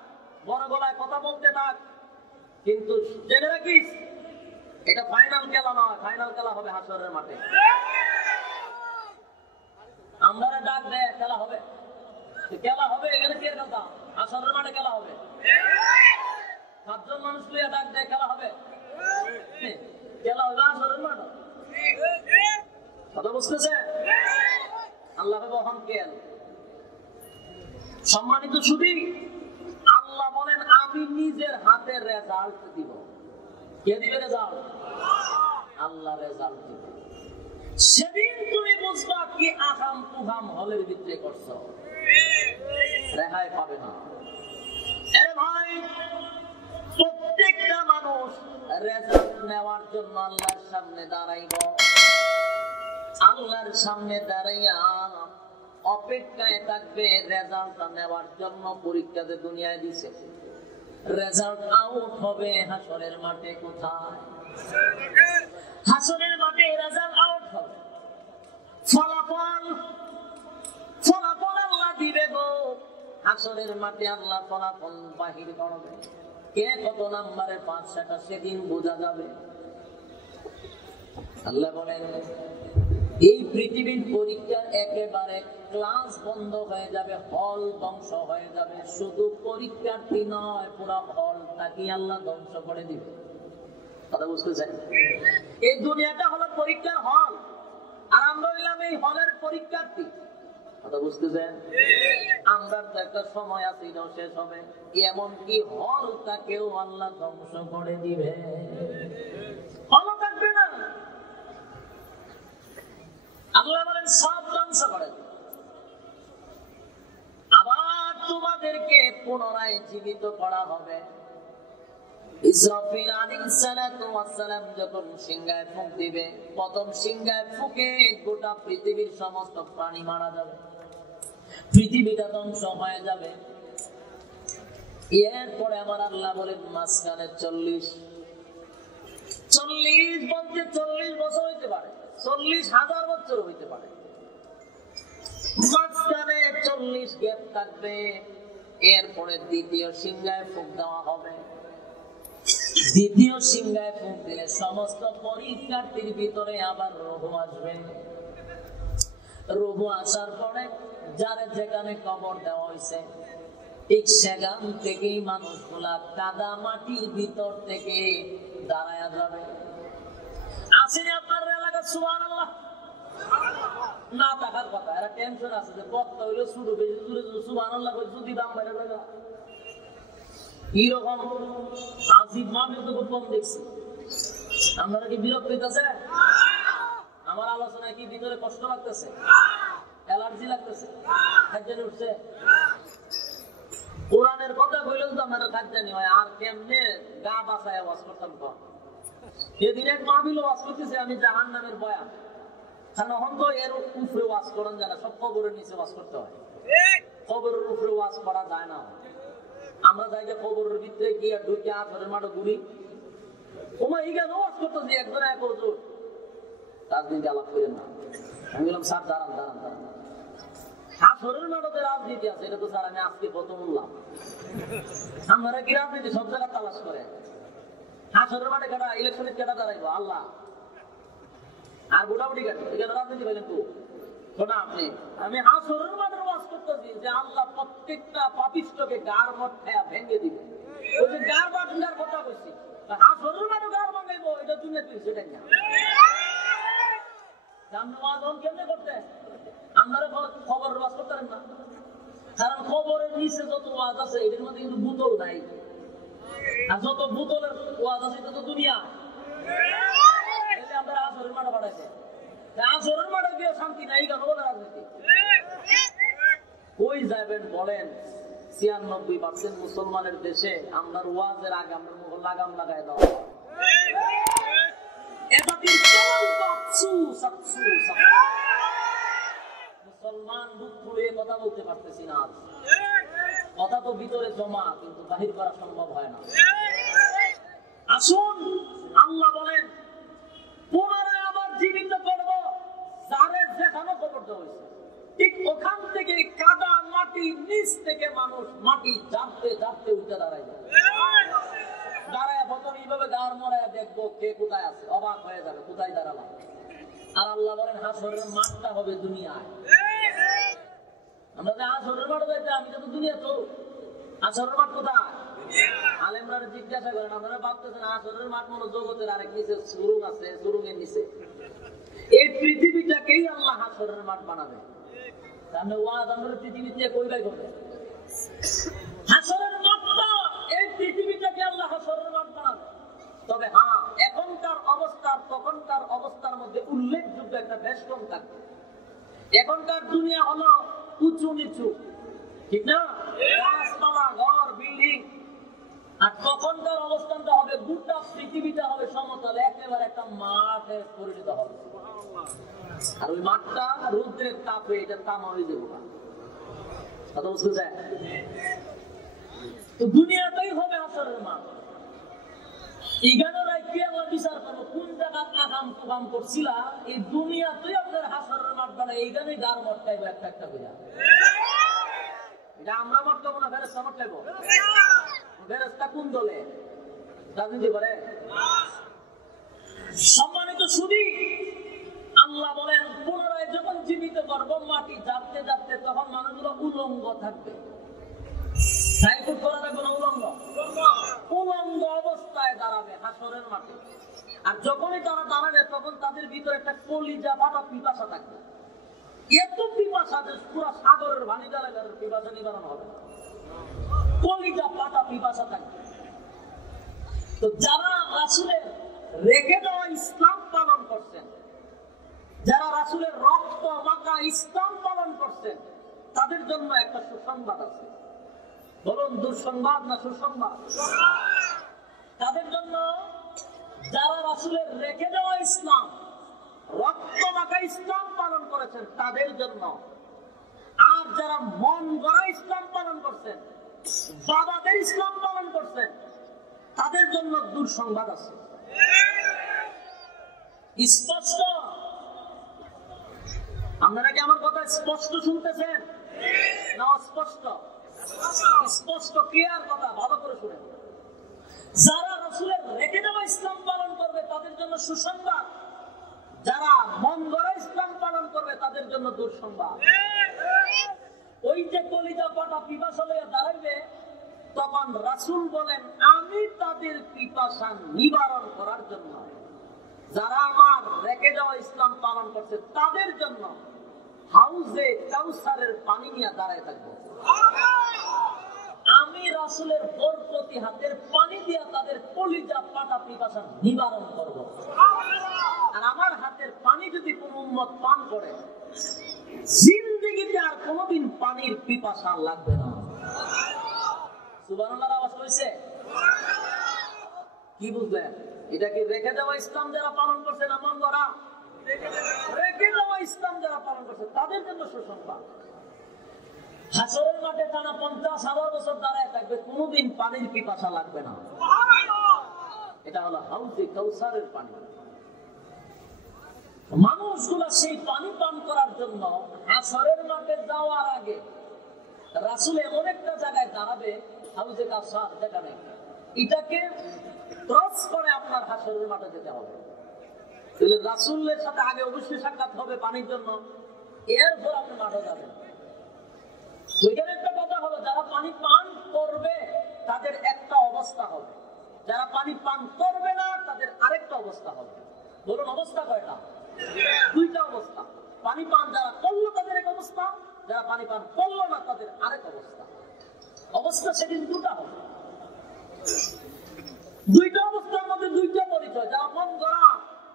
বড় গলায় কথা বলতে থাক, কিন্তু জেনে রাখিস এটা ফাইনাল খেলা নয়, ফাইনাল খেলা হবে হাসরের মাঠে। আমরা ডাক দেয় খেলা হবে, খেলা হবে, এখানে কি খেলতাম? হাসরের মাঠে খেলা হবে। 7 জন মানুষ লিয়ে ডাক দেয় খেলা হবে, খেলা হবে হাসরের মাঠে। কথা বুঝতেছে? আল্লাহ বহন কেন? সম্মানিত সুধী, আল্লাহ বলেন আমি নিজের হাতে রেজাল্ট দিব। কে দিবে রেজাল্ট? আল্লাহ রেজাল্ট দিবে। সেদিন তুমি বুঝবা কি আকাম কুহাম হলের ভিতরে করছো, রেহাই পাবে না। আরে ভাই, প্রত্যেকটা মানুষ রেজাল্ট নেওয়ার জন্য আল্লাহর সামনে দাঁড়াইব। আল্লাহর সামনে দাঁড়াইয়া অপেক্ষায় থাকবে রেজাল্ট নেওয়ার জন্য। পরীক্ষাতে দুনিয়ায় দিছে, রেজাল্ট আউট হবে হাসরের মাঠে। কোথায়? হাসরের মাঠে রেজাল্ট আউট হবে। ফলাফল আল্লাহ দিবে গো। হাসরের মাঠে আল্লাহ ফলাফল বাহির করবে। কে কত নাম্বারে পাস সেটা সেদিন বোঝা যাবে। আল্লাহ বলেন এই পৃথিবীর পরীক্ষার একেবারে ক্লাস বন্ধ হয়ে যাবে, হল ধ্বংস হয়ে যাবে। শুধু পরীক্ষার্থী নয়, পুরো হলটাকে আল্লাহ ধ্বংস করে দিবে। কথা বুঝতেছেন? এই দুনিয়াটা হলো পরীক্ষার হল, আর আমরা হইলাম এই হলের পরীক্ষার্থী। কথা বুঝতেছেন? আমরা তো একটা সময় আছে, এটাও শেষ হবে। এমনকি হলটাকেও আল্লাহ ধ্বংস করে দিবে, হলও থাকবে না। আল্লাহ বলেন সব ধ্বংস করে দিবে। আবার তোমাদেরকে পুনরায় জীবিত করা হবে। ইসরাফিল আলাইহিস সালাতু ওয়াস সালাম যখন সিংহায় ফুঁক দিবে, প্রথম সিংহায় ফুঁকে গোটা পৃথিবীর সমস্ত প্রাণী মারা যাবে, পৃথিবীটা ধ্বংস হয়ে যাবে। এরপরে আমার আল্লাহ বলেন মাঝখানে 40 বলতে 40 বছর হইতে পারে, 40,000 বছর হইতে পারে। মাঝখানে 40 গ্যাপ থাকবে। এরপরে দ্বিতীয় সিংহায় ফুঁক দেওয়া হবে। দ্বিতীয় সিংহায় ফুঁক দিলে সমস্ত পরীক্ষার্থীর ভিতরে আবার রোগ আসবে। রোগ আসার পরে যারা যেখানে কবর দেওয়া হয়েছে, ঠিক সেখান থেকেই মানুষগুলা কাদা মাটির ভিতর থেকে দাঁড়ায়া যাবে। আসেনি আপনার এলাকা? সুবহানাল্লাহ না থাকার কথা। এরা টেনশন আছে যে বক্তা হইলো শুরু বেশি দূরে সুবহানাল্লাহ কই যদি দাম বাইরে লাগা। এরকম আজিব মাহফিল তো খুব কম দেখছি। আপনারা কি বিরক্ত হইতেছে? আমার আলোচনায় কি ভিতরে কষ্ট লাগতেছে? অ্যালার্জি লাগতেছে? খাদ্যানি উঠছে? কোরআনের কথা কইলেও তো আমার খাদ্যানি হয়। আর কেমনে গা বাঁচায় ওয়াজ করতাম কম। এদিন এক মাহফিল ওয়াজ করতেছে আমি জাহান্নামের বয়ান। কারণ এখন তো এর উপরে ওয়াজ করেন জানা, সব কবরের নিচে ওয়াজ করতে হয়। কবরের উপরে ওয়াজ করা যায় না। আমরা জায়গা কবরের ভিতরে গিয়ে ঢুকে আসরের মাঠে ঘুরি। ওমা এইখানে ওয়াজ করতেছি একজন এক হুজুর, রাজনীতি আলাপ করেন না। আমি বললাম স্যার দাঁড়ান দাঁড়ান দাঁড়ান, আসরের মাঠে রাজনীতি আছে, এটা তো স্যার আমি আজকে প্রথম বললাম। আমরা কি রাজনীতি সব জায়গায় তালাশ করে? আসরের মাঠে কেটা ইলেকশনে কেটা দাঁড়াইবো? আল্লাহ। আর গোটাগুটি কেন এখানে রাজনীতি বলেন তো শোনা আপনি? আমি আসরের মাঠে ওয়াজ করতেছি যে আল্লাহ প্রত্যেকটা পাপিষ্ঠকে গার মধ্যে ভেঙে দিবে। ওই যে গার ভাঙার কথা বলছি, আসরের মাঠে গার ভাঙাইবো, এটা দুনিয়া তুই সেটাই না। কেমনে করতে আপনারা খবরের ওয়াজ করতে পারেন না? কারণ খবরের নিচে যত ওয়াজ আছে এটার মধ্যে কিন্তু বোতল নাই, আর যত বোতলের ওয়াজ আছে এটা তো দুনিয়া। আমরা আসরের মাঠে পাঠাইছে, আসরের মাঠে গিয়ে শান্তি নাই কেন বলে রাজনীতি? কই যাবেন বলেন? 96% মুসলমানের দেশে আমরা ওয়াজের আগে আমরা লাগাম লাগাই দাও। মুসলমান বুক খুলে কথা বলতে পারতেছি না। কথা তো ভিতরে জমা, কিন্তু বাহির করা সম্ভব হয় না। আসুন আল্লাহ বলেন পুনরায় আবার জীবিত করব যারে যেখানে কবর দেওয়া হয়েছে, ঠিক ওখান থেকে কাদা মাটির নিচ থেকে মানুষ মাটি জাপতে জাপতে উঠে দাঁড়াইবে। দাঁড়ায় প্রথম এইভাবে গাড় মরায় দেখবো কে কোথায় আছে, অবাক হয়ে যাবে কোথায় দাঁড়ালাম। আর আল্লাহ বলেন হাসরের মাঠটা হবে দুনিয়ায়। আমরা যে হাসরের মাঠ যাইতে, আমি তো দুনিয়া তো হাসরের মাঠ কোথায়? আলেমরা জিজ্ঞাসা করেন, আপনারা ভাবতেছেন হাসরের মাঠ মনে জগতের আরেক নিচে সুরুং আছে, সুরুঙের নিচে। এই পৃথিবীটাকেই আল্লাহ হাসরের মাঠ বানাবে। তাহলে ওয়াজ আমরা পৃথিবীতে কইবাই করবে হাসরের মাঠটা, এই পৃথিবীটাকে আল্লাহ হাসরের মাঠ বানাবে। তবে হ্যাঁ, এখনকার অবস্থা তখনকার অবস্থার মধ্যে উল্লেখযোগ্য একটা বেষ্টন থাকবে। এখনকার দুনিয়া হলো উঁচু নিচু, ঠিক না? গাছপালা, ঘর, বিল্ডিং। আর তখনকার অবস্থানটা হবে গোটা পৃথিবীটা হবে সমতল, একেবারে একটা মাঠে পরিণত হবে। আর ওই মাঠটা রৌদ্রের তাপে এটা তামা হয়ে যাবে। কথা বুঝতে চায়? তো দুনিয়াটাই হবে হাসরের মাঠ। এখানে রাখি আমরা বিচার করবো কোন জায়গা আগাম প্রোগ্রাম করছিলা। এই দুনিয়াতেই আপনার হাসরের মাঠ বানায়, এইখানে গার মটকাইবো একটা একটা করে। এটা আমরা মটকাবো না, ফেরেশতা মটকাইবো। ফেরেশতা কোন দলে রাজনীতি করে? সম্মানিত সুধী, আল্লাহ বলেন পুনরায় যখন জীবিত করবো মাটি জাপতে জাপতে, তখন মানুষগুলো উলঙ্গ থাকবে। সাইকুট করা থাকবে না, উলঙ্গ। উলঙ্গ অবস্থায় দাঁড়াবে হাসরের মাঠে। আর যখনই তারা দাঁড়াবে তখন তাদের ভিতরে একটা কলিজা ফাটা পিপাসা থাকবে, এত পিপাসা যে পুরো সাগরের পানি জ্বালা তাদের পিপাসা নিবারণ হবে না, কলিজা ফাটা পিপাসা থাকবে। তো যারা রাসূলের রেখে দেওয়া ইসলাম পালন করছেন, যারা রাসূলের রক্ত মাখা ইসলাম পালন করছেন, তাদের জন্য একটা সুসংবাদ আছে। বলুন দুঃসংবাদ না সুসংবাদ? তাদের জন্য যারা রাসূলের রেখে দেওয়া ইসলাম, রক্ত মাখা ইসলাম পালন করেছেন তাদের জন্য। আর যারা মন গড়া ইসলাম পালন করছেন, বাবাদের ইসলাম পালন করছেন, তাদের জন্য দুঃসংবাদ আছে। স্পষ্ট? আপনারা কি আমার কথা স্পষ্ট শুনতেছেন না অস্পষ্ট? স্পষ্ট ক্লিয়ার কথা, ভালো করে শুনেন। যারা রাসূলের রেখে দেওয়া ইসলাম পালন করবে তাদের জন্য সুসংবাদ, যারা মন গড়া ইসলাম পালন করবে তাদের জন্য দুঃসংবাদ। ওই যে কলিজা ফাটা পিপাসা লইয়া দাঁড়াইবে, তখন রাসূল বলেন আমি তাদের পিপাসা নিবারণ করার জন্য, যারা আমার রেখে দেওয়া ইসলাম পালন করছে তাদের জন্য হাউজে কাউসারের পানি নিয়ে দাঁড়ায় থাকবো। আমি রাসূলের বরকতি হাতের পানি দিয়া তাদের কলিজা ফাটা পিপাসা নিবারণ করব। আর আমার হাতের পানি যদি কোন উম্মত পান করে, জিন্দেগিতে আর কোনদিন পানির পিপাসা লাগবে না। সুবহানাল্লাহ আওয়াজ হইছে? কি বুঝলেন? এটা কি রেখে দেওয়া ইসলাম যারা পালন করছে না মন গড়া? রেখে দেওয়া ইসলাম যারা পালন করছে তাদের জন্য সুসংবাদ। হাসরের মাঠে টানা 50,000 বছর দাঁড়ায় থাকবে, কোনদিন পানির পিপাসা লাগবে না। এটা হলো হাউজে কাউসারের পানি। মানুষগুলা সেই পানি পান করার জন্য হাসরের মাঠে যাওয়ার আগে রাসূল এমন একটা জায়গায় দাঁড়াবে, হাউজে কাউসার যেটা নেই, এটাকে ক্রস করে আপনার হাসরের মাঠে যেতে হবে। তাহলে রাসূলের সাথে আগে অবশ্যই সাক্ষাৎ হবে পানির জন্য, এরপর আপনি মাঠে যাবেন। ওইখানে একটা কথা হলো, যারা পানি পান করবে তাদের একটা অবস্থা হবে, যারা পানি পান করবে না তাদের আরেকটা অবস্থা হবে। বলুন অবস্থা কয়টা? দুইটা অবস্থা। পানি পান যারা করলো তাদের এক অবস্থা, যারা পানি পান করলো না তাদের আরেক অবস্থা। অবস্থা সেদিন দুটা হবে। দুইটা অবস্থার মধ্যে দুইটা পরিচয়। যারা মন গড়া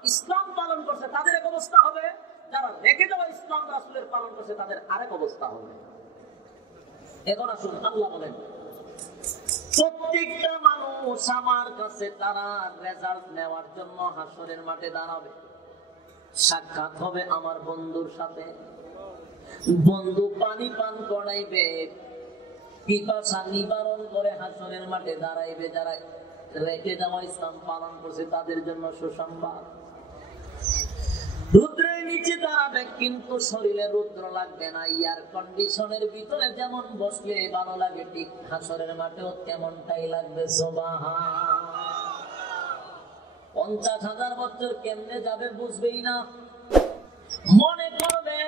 ইসলাম পালন করছে তাদের এক অবস্থা হবে, যারা রেখে দেওয়া ইসলাম রাসূলের পালন করছে তাদের আরেক অবস্থা হবে। এখন আসুন, আল্লাহ বলেন প্রত্যেকটা মানুষ আমার কাছে তারা রেজাল্ট নেওয়ার জন্য হাসরের মাঠে দাঁড়াবে, সাক্ষাৎ হবে আমার বন্ধুর সাথে। বন্ধু পানি পান করাইবে, পিপাসা নিবারণ করে হাসরের মাঠে দাঁড়াইবে। যারা রেখে দেওয়া ইসলাম পালন করছে তাদের জন্য সুসংবাদ। রুদ্রের নিচে দাঁড়াবে কিন্তু শরীরে রুদ্র লাগবে না। এয়ার কন্ডিশনের ভিতরে যেমন বসলে ভালো লাগে, ঠিক হাসরের মাঠেও তেমনটাই লাগবে। সুবহান। 50,000 বছর কেমনে যাবে বুঝবেই না। মনে করবে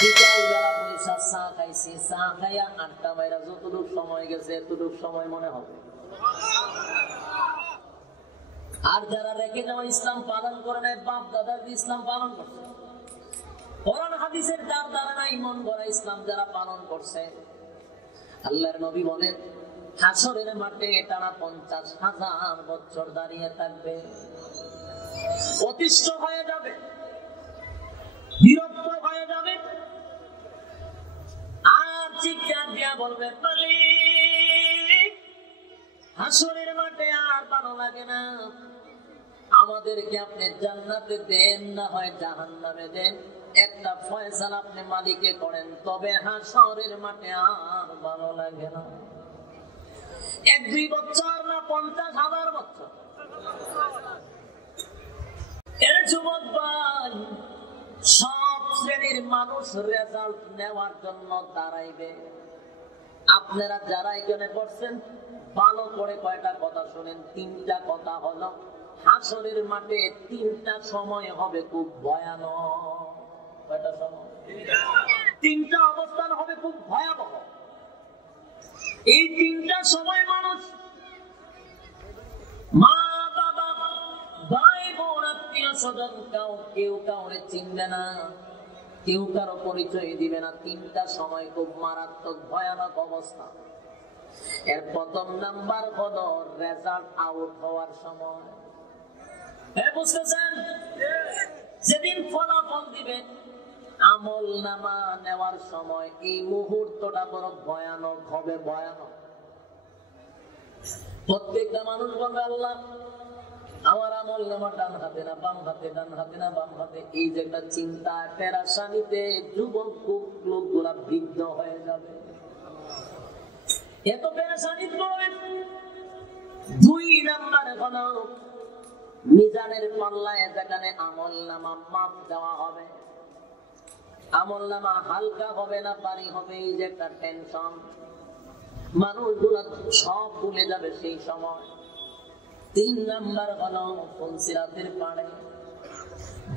বিকালবেলা পয়সা চা খাইছি, চা খাইয়া 8টা বাইরা যতটুক সময় গেছে এতটুক সময় মনে হবে। আর যারা রেখে যাওয়া ইসলাম পালন করে নাই, বাপ দাদার ইসলাম পালন করছে, কোরআন হাদিসের যার দ্বারা নাই, মন গড়া ইসলাম যারা পালন করছে, আল্লাহর নবী বলেন হাসরের মাঠে টানা 50,000 বছর দাঁড়িয়ে থাকবে, অতিষ্ঠ হয়ে যাবে, বিরক্ত হয়ে যাবে, আর চিৎকার দিয়া বলবে মালিক হাসরের মাঠে আর ভালো লাগে না, আমাদেরকে আপনি জান্নাতে দেন না হয় জাহান্নামে দেন, একটা ফয়সালা আপনি মালিকে করেন, তবে হাসরের মাঠে আর ভালো লাগে না। 1-2 বছর না 50,000 বছর। এর যুবক ভাই, সব শ্রেণীর মানুষ রেজাল্ট নেওয়ার জন্য দাঁড়াইবে। আপনারা যারা এখানে বসছেন ভালো করে কয়টা কথা শুনেন। 3টা কথা হলো, হাসরের মাঠে 3টা সময় হবে খুব ভয়ানক। কয়টা সময়? 3টা অবস্থান হবে খুব ভয়াবহ। এই 3টা সময় মানুষ মা বাবা ভাই বোন আত্মীয় স্বজন কেউ কাউরে চিনবে না, কেউ কারো পরিচয় দিবে না। তিনটা সময় খুব মারাত্মক ভয়ানক অবস্থা। এর প্রথম নাম্বার হলো রেজাল্ট আউট হওয়ার সময়। বুঝতেছেন? যেদিন ফলাফল দিবে, আমল নামা নেওয়ার সময়, এই মুহূর্তটা বড় ভয়ানক হবে, ভয়ানক। প্রত্যেকটা মানুষ বলবে, আল্লাহ আমার আমল নামা ডান হাতে না বাম হাতে, ডান হাতে না বাম হাতে। এই যে একটা চিন্তা, পেরেশানিতে যুবক লোকগুলা বিদ্ধ হয়ে যাবে। এত পেরেশানি পড়ে। দুই নাম্বার হলো মিজানের পাল্লায় যেখানে আমল নামা মাপ দেওয়া হবে, আমল নামা হালকা হবে না ভারী হবে, এই যে একটা টেনশন, মানুষগুলা সব ভুলে যাবে সেই সময়। তিন নাম্বার হলো ফুলসিরাতের পাড়ে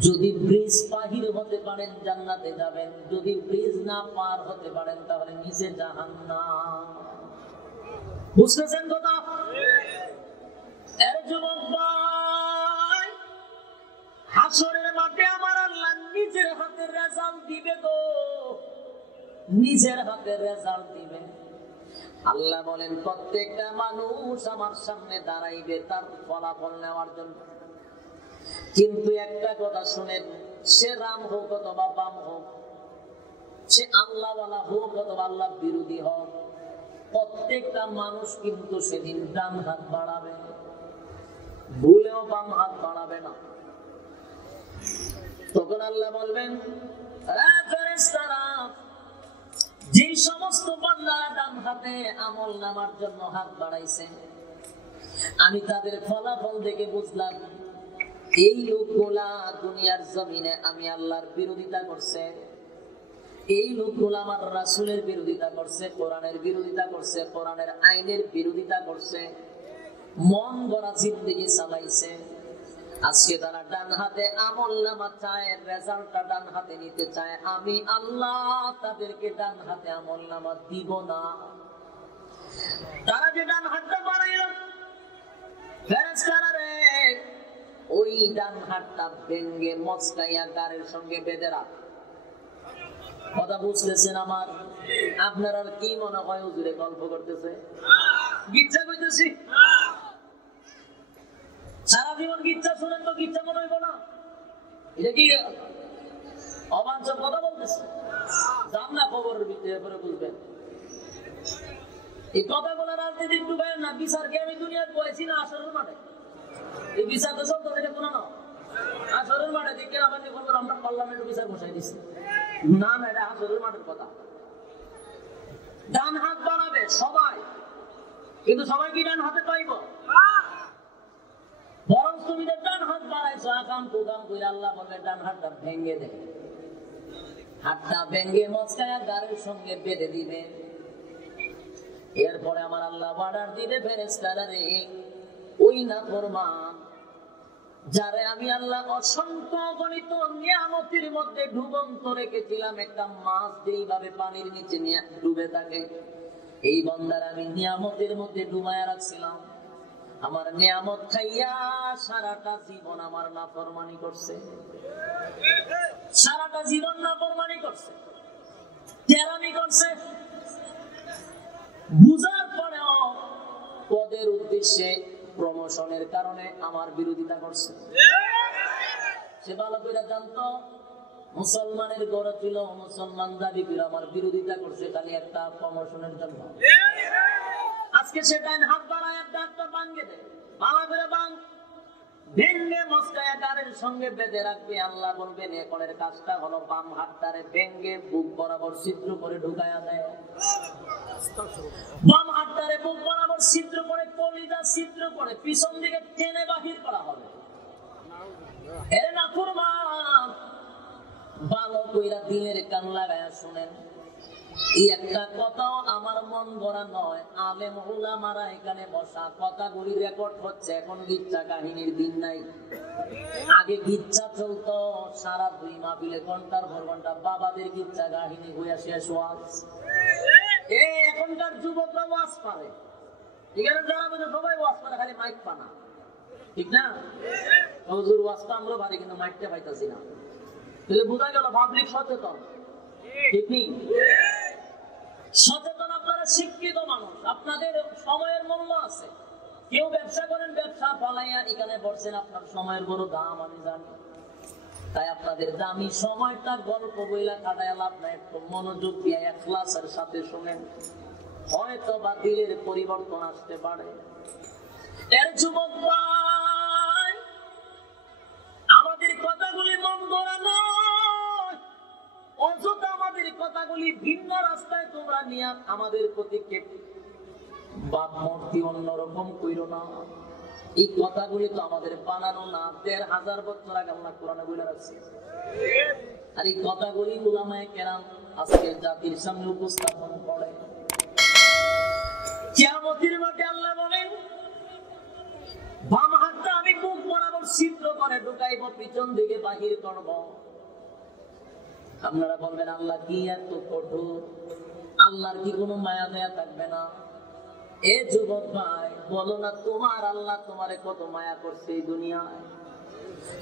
যদি ব্রিজ পাহির হতে পারেন জান্নাতে যাবেন, যদি ব্রিজ না পার হতে পারেন তাহলে নিচে জাহান্নাম। বুঝতেছেন কথা? এর যুবক ভাই, হাসরের মাঠে আমার আল্লাহ নিজের হাতে রেজাল্ট দিবে গো, নিজের হাতে রেজাল্ট দিবে। আল্লাহ বলেন প্রত্যেকটা মানুষ আমার সামনে দাঁড়াইবে তার ফলাফল নেওয়ার জন্য। কিন্তু একটা কথা শুনেন, সে রাম হোক অথবা বাম হোক, সে আল্লাহওয়ালা হোক অথবা আল্লাহ বিরোধী হোক, প্রত্যেকটা মানুষ কিন্তু সেদিন ডান হাত বাড়াবে, ভুলেও বাম হাত বাড়াবে না। তখন আল্লাহ বলবেন, ফেরেশতারা, যে সমস্ত বান্দারা ডান হাতে আমল নামার জন্য হাত বাড়াইছে, আমি তাদের ফলাফল দেখে বুঝলাম এই লোকগুলা দুনিয়ার জমিনে আমি আল্লাহর বিরোধিতা করছে, এই লোকগুলা আমার রাসূলের বিরোধিতা করছে, কোরআনের বিরোধিতা করছে, কোরআনের আইনের বিরোধিতা করছে, মন গড়া জিন্দেগি চালাইছে। আজকে তারা ডান হাতে আমল নামা চায়, রেজাল্টটা ডান হাতে নিতে চায়। আমি আল্লাহ তাদেরকে ডান হাতে আমল নামা দিব না। তারা যে ডান হাতটা বাড়াইল, ফেরেশতারা রে, ওই ডান হাতটা ভেঙ্গে মচকাইয়া গাড়ির সঙ্গে বেঁধে রাখ। কথা বুঝতেছেন আমার? আপনার আর কি মনে হয় হুজুরে গল্প করতেছে, গিচ্ছা কইতেছি? সারা জীবন গিচ্ছা শুনেন তো গিচ্ছা মনে হইব না? এটা কি অবাঞ্ছক কথা বলতেছে? যান না খবরের ভিতরে পরে বুঝবেন। এই কথাগুলো রাজনীতি ঢুকায় না। বিচারকে আমি দুনিয়ার বলেছি না আসরের মাঠে, এই বিচার তো সব এটা কোনো না। আসরের মাঠে দেখে আবার আমরা পার্লামেন্ট বিচার বসাই দিচ্ছি না, না এটা আসরের মাঠের কথা। ডান হাত বাড়াবে সবাই, কিন্তু সবাই কি ডান হাতে পাইব? বরং তুমি ডান হাত বাড়াইছো, আকাম কুকাম কইরা আল্লাহ বলে ডান হাতটা ভেঙে দেবে। হাতটা ভেঙে মচকায়া গাড়ির সঙ্গে বেঁধে দিবে। এরপরে আমার আল্লাহ অর্ডার দিবে, ফেরেশতারা রে, ওই নাফরমান যারে আমি আল্লাহ অসংখ্য গণিত নিয়ামতের মধ্যে ডুবন্ত রেখেছিলাম, একটা মাছ যেইভাবে পানির নিচে ডুবে থাকে, এই বান্দার আমি নিয়ামতের মধ্যে ডুবায়া রাখছিলাম। আমার নিয়ামত খাইয়া সারাটা জীবন আমার নাফরমানি করছে, সারাটা জীবন নাফরমানি করছে, তেরামি করছে। বুঝার পরেও পদের উদ্দেশ্যে, প্রমোশনের কারণে আমার বিরোধিতা করছে। সে ভালো করে জানতো মুসলমানের গড় ছিল, মুসলমান দাবি করে আমার বিরোধিতা করছে খালি একটা প্রমোশনের জন্য। আজকে সেটা হাত বাড়ায় একটা হাতটা ভাঙে দেয়, ভালো করে ভাঙ, ভেঙ্গে মস্কায়া গাড়ির সঙ্গে বেঁধে রাখবে। আল্লাহ বলবেন এখনের কাজটা হলো বাম হাতটারে ভেঙ্গে বুক বরাবর ছিদ্র করে ঢুকায়া দেয়। বাম হাতটারে বুক বরাবর ছিদ্র করে, কলিজা ছিদ্র করে পিছন দিকে টেনে বাহির করা হবে। এর নাফরমান, ভালো কইরা দিনের কান লাগায়া শুনেন, এই একটা কথাও আমার মন গড়া নয়। আলেম উলামারা এখানে বসা, কথাগুলি রেকর্ড হচ্ছে। এখন গিচ্ছা কাহিনীর দিন নাই। আগে গিচ্ছা চলতো সারা 2 মাহফিলে ঘন্টার পর ঘন্টা, বাবাদের গিচ্ছা কাহিনী হইয়া শেষ ওয়াজ। এখনকার যুবকরা ওয়াজ পারে, এখানে যারা বলে সবাই ওয়াজ পারে, খালি মাইক পানা। ঠিক না? হুজুর ওয়াজটা আমরা ভারী কিন্তু মাইকটা পাইতাছি না, তাহলে বোঝা গেল পাবলিক সচেতন। ঠিক নেই? সচেতন, আপনারা শিক্ষিত মানুষ, আপনাদের সময়ের মূল্য আছে। কেউ ব্যবসা করেন, ব্যবসা পালাইয়া এখানে বসছেন, আপনার সময়ের বড় দাম আমি জানি। তাই আপনাদের দামি সময়টা গল্প বইলা কাটায় লাভ নাই, একটু মনোযোগ দিয়ে ইখলাসের সাথে শুনেন, হয়তো বা দিলের পরিবর্তন আসতে পারে। এর যুবক ভাই, আমাদের কথাগুলি মন গড়া নয়, অযথা আমাদের কথাগুলি ভিন্ন রাস্তায় তোমরা নিয়ে আমাদের প্রতি ভাবমূর্তি অন্যরকম কইরো না। এই কথাগুলি তো আমাদের বানানো না, ১,৫০০ বছর আগে আল্লাহ কোরআনে বলে রাখছে। আর এই কথাগুলি উলামায়ে কেরাম আজকের জাতির সামনে উপস্থাপন করে। কিয়ামতের মাঠে আল্লাহ বলেন, বাম হাতটা আমি বুক বরাবর ছিদ্র করে ঢুকাইব, পিছন দিকে বাহির করব। আপনারা বলবেন আল্লাহ কি এত কঠোর, আল্লাহর কি কোনো মায়া দয়া থাকবে না? এ যুবক ভাই, বলো না তোমার আল্লাহ তোমারে কত মায়া করছে এই দুনিয়ায়,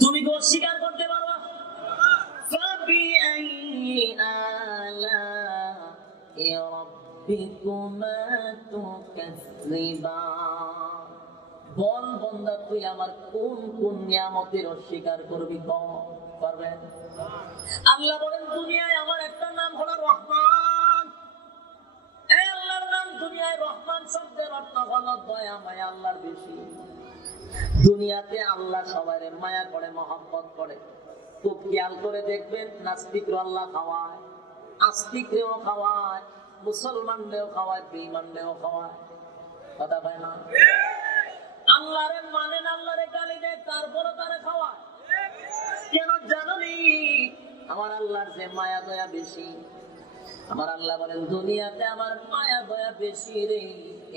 তুমি কি অস্বীকার করতে পারবা? ফাবিআইয়ি আলা'i রাব্বিকুমা তুকাজ্জিবান, বল বান্দা তুই আমার কোন কোন নিয়ামতের অস্বীকার করবি? কম পারবেন? আল্লাহ বলেন, দুনিয়ায় আমার একটা নাম হলো রহমান। এই আল্লাহর নাম দুনিয়ায় রহমান শব্দের অর্থ হলো দয়া মায়া আল্লাহর বেশি। দুনিয়াতে আল্লাহ সবাইরে মায়া করে, মহব্বত করে। খুব খেয়াল করে দেখবেন, নাস্তিকরা আল্লাহ খাওয়ায়, আস্তিকরেও খাওয়ায়, মুসলমানদেরও খাওয়ায়, বেঈমানদেরও খাওয়ায়। কথা পায় না? আল্লাহরে মানেন, আল্লাহরে গালি দেয়, তারপরও তারে খাওয়ায়। কেন জানি? আমার আল্লাহর যে মায়া দয়া বেশি। আমার আল্লাহ বলেন, দুনিয়াতে আমার মায়া দয়া বেশি রে,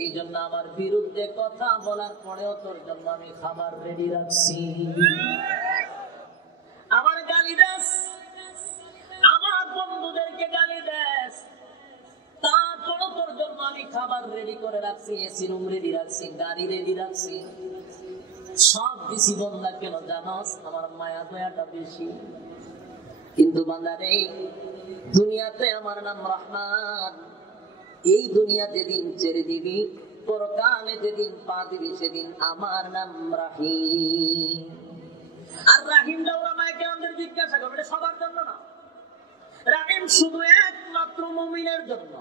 এই জন্য আমার বিরুদ্ধে কথা বলার পরেও তোর জন্য আমি খাবার রেডি রাখছি। আমার গালি দাস, আমার বন্ধুদেরকে গালি দাস, তারপরও তোর জন্য আমি খাবার রেডি করে রাখছি, এসি রুম রেডি রাখছি, গাড়ি রেডি রাখছি। সব বেশি বন্ধা কেন জানোস? আমার মায়া দয়াটা বেশি। কিন্তু বান্দারে, দুনিয়াতে আমার নাম রহমান, এই দুনিয়া যেদিন ছেড়ে দিবি, পরকালে যেদিন পা দিবি, সেদিন আমার নাম রাহিম। আর রাহিমটা ওলামায়ে কেরামদের জিজ্ঞাসা করবে, এটা সবার জন্য না। রাহিম শুধু একমাত্র মুমিনের জন্য।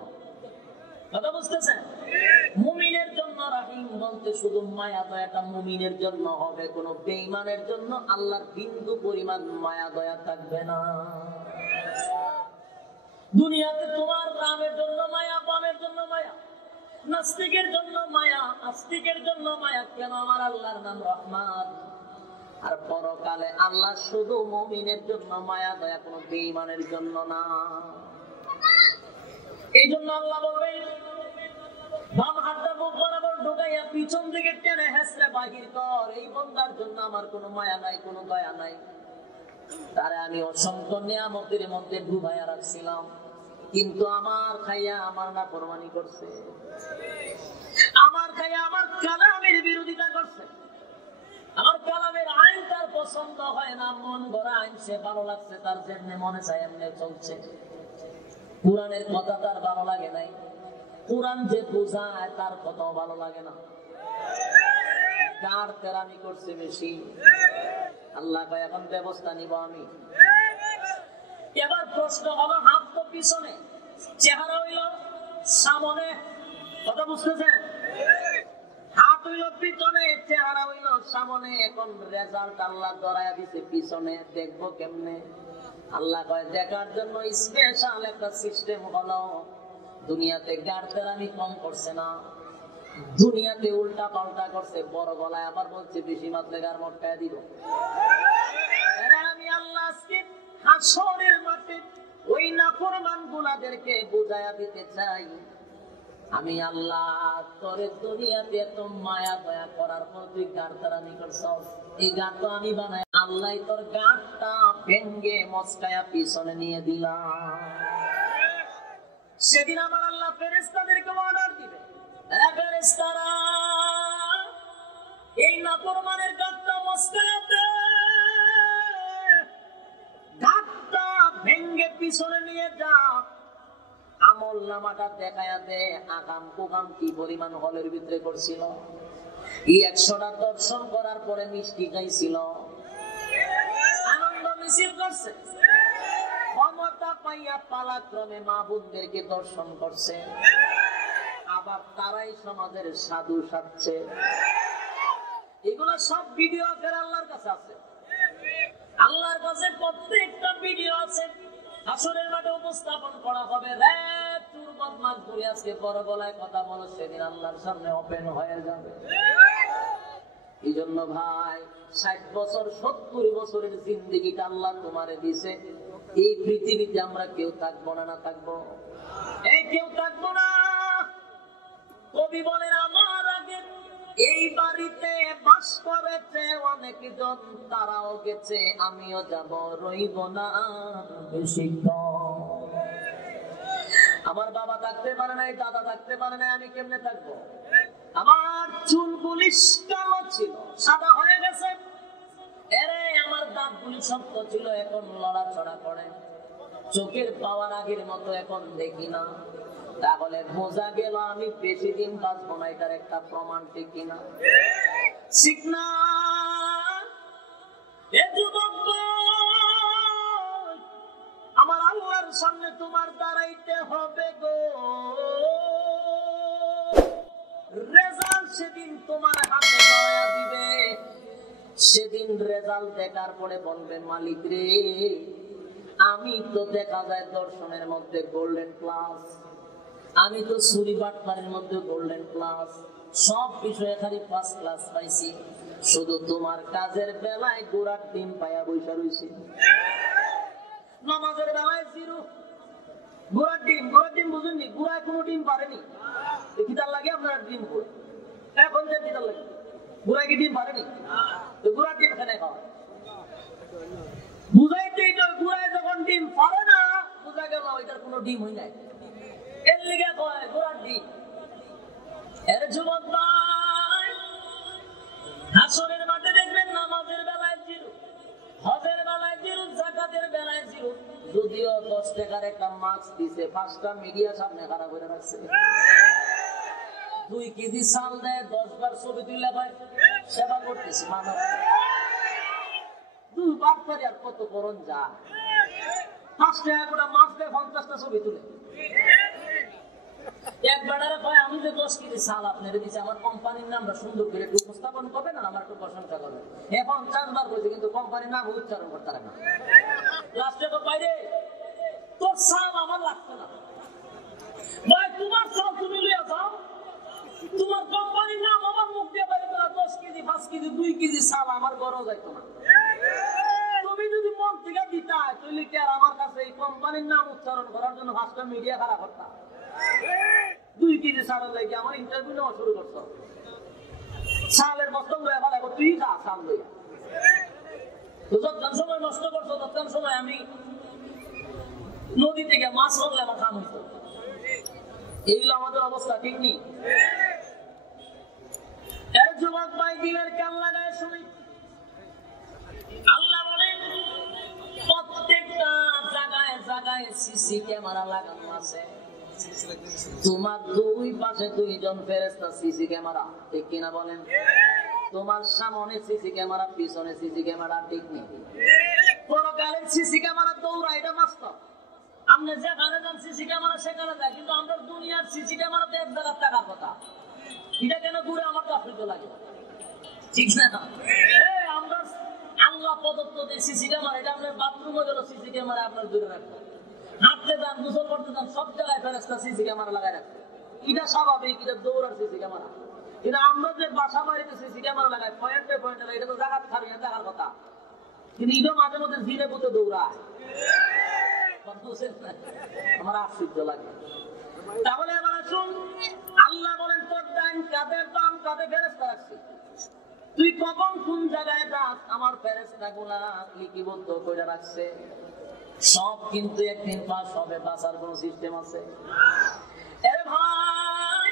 কথা বুঝতেছেন? মুমিনের জন্য রাহিম বলতে শুধু মায়া দয়াটা মুমিনের জন্য হবে, কোনো বেঈমানের জন্য আল্লাহর বিন্দু পরিমাণ মায়া দয়া থাকবে না। দুনিয়াতে তোমার রামের জন্য মায়া, বামের জন্য মায়া, নাস্তিকের জন্য মায়া, আস্তিকের জন্য মায়া। কেন? আমার আল্লাহর নাম রহমান। আর পরকালে আল্লাহ শুধু মুমিনের জন্য মায়া দয়া, কোনো বেঈমানের জন্য না। এই জন্য আল্লাহ বলবেন, বাম হাতটা বুক বরাবর ঢুকাইয়া পিছন দিকে টেনে হেসড়ে বাহির কর। এই বান্দার জন্য আমার কোনো মায়া নাই, কোনো দয়া নাই। তারে আমি অসংখ্য নিয়ামতের মধ্যে ডুবাইয়া রাখছিলাম, কিন্তু আমার খাইয়া আমার নাফরমানি করছে, আমার খাইয়া আমার কালামের বিরোধিতা করছে, আমার কালামের আইন তার পছন্দ হয় না, মন গড়া আইন সে ভালো লাগছে, তার যেমনি মনে চায় এমনি চলছে। কোরআনের কথা তার ভালো লাগে নাই, কোরআন যে বোঝায় তার কথাও ভালো লাগে না। কার তেরামি করছে বেশি? আল্লাহ কয় এখন ব্যবস্থা নিব আমি। এবার প্রশ্ন হলো, হাত তো পিছনে, চেহারা হইল সামনে। কথা বুঝতেছেন? হাত হইল পিছনে, চেহারা হইল সামনে। এখন রেজাল্ট আল্লাহ ধরায়া দিছে পিছনে, দেখবো কেমনে? আল্লাহ কয় দেখার জন্য স্পেশাল একটা সিস্টেম হলো। দুনিয়াতে গাড়তেরামি কম করছে না, দুনিয়াতে উল্টা পাল্টা করছে, বড় গলায় আবার বলছে বেশি মাত্রে গার মটকায় দিব। আমি আল্লাহ আজকে হাসরের মাঠে ওই নাফরমান গুলাদেরকে বুঝাইয়া দিতে চাই, আমি আল্লাহ তোরে দুনিয়াতে এত মায়া দয়া করার পর তুই গাড়তেরামি করছস, এই গাড় তো আমি বানাই, আল্লাহ তোর গাড়টা ভেঙ্গে মস্কায়া পিছনে নিয়ে দিলাম। সেদিন আমার আল্লাহ ফেরেশতাদেরকে অর্ডার দিবে, ফেরেশতারা এই নাফরমানের গাড়টা অবস্থাতে ধাক্কা ভেঙ্গে পিছনে নিয়ে যা, আমল নামাটা দেখায়া দে আগাম কুগাম কি পরিমাণ হলের ভিতরে করছিল। 100টা দর্শন করার পরে মিষ্টি খাইছিল, আনন্দ মিছিল করছে, ক্ষমতা পাইয়া পালাক্রমে মা বোনদেরকে দর্শন করছে, আবার তারাই সমাজের সাধু সাজছে। এগুলো সব ভিডিও ফের আল্লাহর কাছে আছে, আল্লাহর কাছে প্রত্যেকটা ভিডিও আছে। হাসরের মাঠে উপস্থাপন করা হবে। রে চুর বদমাশ বলে আজকে বড় গলায় কথা বলো, সেদিন আল্লাহর সামনে ওপেন হয়ে যাবে। এই জন্য ভাই 60 বছর 70 বছরের জিন্দেগিটা আল্লাহ তোমারে দিছে। এই পৃথিবীতে আমরা কেউ থাকবো না, না থাকবো, এই কেউ থাকবো না। কবি বলেন আমার আগে এই বাড়িতে বাস করেছে অনেকজন, তারাও গেছে আমিও যাব, রইব না বেশিক্ষণ। আমার বাবা থাকতে পারে নাই, দাদা থাকতে পারে নাই, আমি কেমনে থাকবো? আমার চুলগুলি কালো ছিল, সাদা হয়ে গেছে। এরে আমার দাঁতগুলি শক্ত ছিল, এখন লড়াচড়া করে। চোখের পাওয়ার আগের মতো এখন দেখি না। তাহলে বোঝা গেল আমি বেশি দিন বাঁচবো না, এটার একটা প্রমাণ ঠিক কিনা? ঠিক না? আমার আল্লাহর সামনে তোমার দাঁড়াইতে হবে গো। রেজাল্ট সেদিন তোমার হাতে ধরা দিবে। সেদিন রেজাল্ট দেখার পরে বলবেন মালিক রে, আমি তো দেখা যায় দর্শনের মধ্যে গোল্ডেন প্লাস, আমি তো চুরি বাটপারের মধ্যে গোল্ডেন প্লাস, সব বিষয়ে খালি ফার্স্ট ক্লাস পাইছি, শুধু তোমার কাজের বেলায় গোড়ার ডিম পাইয়া বৈশা রয়েছে। নামাজের বেলায় জিরো, গোড়ার ডিম বুঝেননি? গোড়ায় কোনো ডিম পারেনি। কিতার লাগে আপনার ডিম করে এখন যে কিতার লাগে, গোড়ায় কি ডিম পারেনি? গোড়ার ডিম খেলে খাওয়া বুঝাইতে, গোড়ায় যখন ডিম পারে না বোঝা গেল ওইটার কোনো ডিম হই নাই, এর লিগে কয় গোড়ার ডিম। এর যুবক ভাই, হাসরের মাঠে দেখবেন নামাজের বেলায় জিরো, হজের বেলায় জিরো, যাকাতের বেলায় জিরো। যদিও 10 টাকার একটা মাস্ক দিছে, 5টা মিডিয়া সামনে খারাপ করে রাখছে। 2 কেজি চাল দেয়, 10 বার ছবি তুলে ভাই সেবা করতেছে মানব। 2 বার করে আর কত করণ যা, 5 টাকা করে মাছ দেয়, 50টা ছবি তুলে। এক বেড়ারে কয় আমি যে 10 কেজি চাল আপনার দিচ্ছি, আমার কোম্পানির নামটা সুন্দর করে একটু উপস্থাপন করবে না, আমার একটু প্রশংসা করবে। এখন 4 বার করেছে, কিন্তু কোম্পানির নাম উচ্চারণ করতে পারে না। লাস্টে তো বাইরে তোর চাল আমার লাগতো না ভাই, তোমার চাল তুমি লিয়ে যাও, তোমার কোম্পানির নাম আমার মুখ দিয়ে বাইরে তোরা 10 কেজি 5 কেজি 2 কেজি চাল আমার ঘরেও যাইতো না। তুমি যদি মন থেকে দিতা তাহলে কি আর আমার কাছে এই কোম্পানির নাম উচ্চারণ করার জন্য 5টা মিডিয়া খারাপ করতাম? 2 কেজি চালের লাগে আমার ইন্টারভিউ নেওয়া শুরু করতো। চালের বস্তা লয়ে ফেলা, তুই খা চাল লইয়া। তো যতক্ষণ সময় নষ্ট করছো ততক্ষণ সময় আমি নদী থেকে মাছ ধরলে আমার কাম হইতো। এই হলো আমাদের অবস্থা, ঠিক নেই? এর যুবক ভাই দিলের কান লাগায় শুনি, আল্লাহ বলেন প্রত্যেকটা জায়গায় জায়গায় সিসি ক্যামেরা লাগানো আছে। তোমার 2 পাশে 2 জন ফেরেশতা সিসি ক্যামেরা, ঠিক কিনা বলেন? তোমার সামনে সিসি ক্যামেরা, পিছনে সিসি ক্যামেরা, ঠিক নেই? পরকালের সিসি ক্যামেরা দৌড়া, এটা বাস্তব। আমরা যেখানে যান সিসি ক্যামেরা সেখানে যায়, কিন্তু আমরা দুনিয়ার সিসি ক্যামেরাতে 1 জায়গার টাকার কথা। এটা কেন ঘুরে আমার আশ্চর্য লাগে, ঠিক না? আমরা আল্লাহ প্রদত্ত যে সিসি ক্যামেরা, এটা আপনার বাথরুমে গেল সিসি ক্যামেরা আপনার দূরে রাখবো, হাঁটতে যান, গোসল করতে যান, সব জায়গায় ফেরেশতা সিসি ক্যামেরা লাগাই রাখবে। এটা স্বাভাবিক, এটা দৌড়ার সিসি ক্যামেরা। কিন্তু আমরা যে বাসা বাড়িতে সিসি ক্যামেরা লাগাই পয়েন্টে পয়েন্টে, এটা তো জায়গা খারাপ দেখার কথা, কিন্তু এটা মাঝে মধ্যে জিনে পুঁতে দৌড়ায়, আমার আশ্চর্য লাগে। তাহলে এবার শুন, আল্লাহ বলেন তোর ডান কাঁধে বাম কাঁধে ফেরেশতা রাখছি, তুই কখন কোন জায়গায় যাস আমার ফেরেশতাগুলা লিপিবদ্ধ করে রাখছে। সব কিন্তু একদিন পাস হবে, বাঁচার কোন সিস্টেম আছে? এর ভাই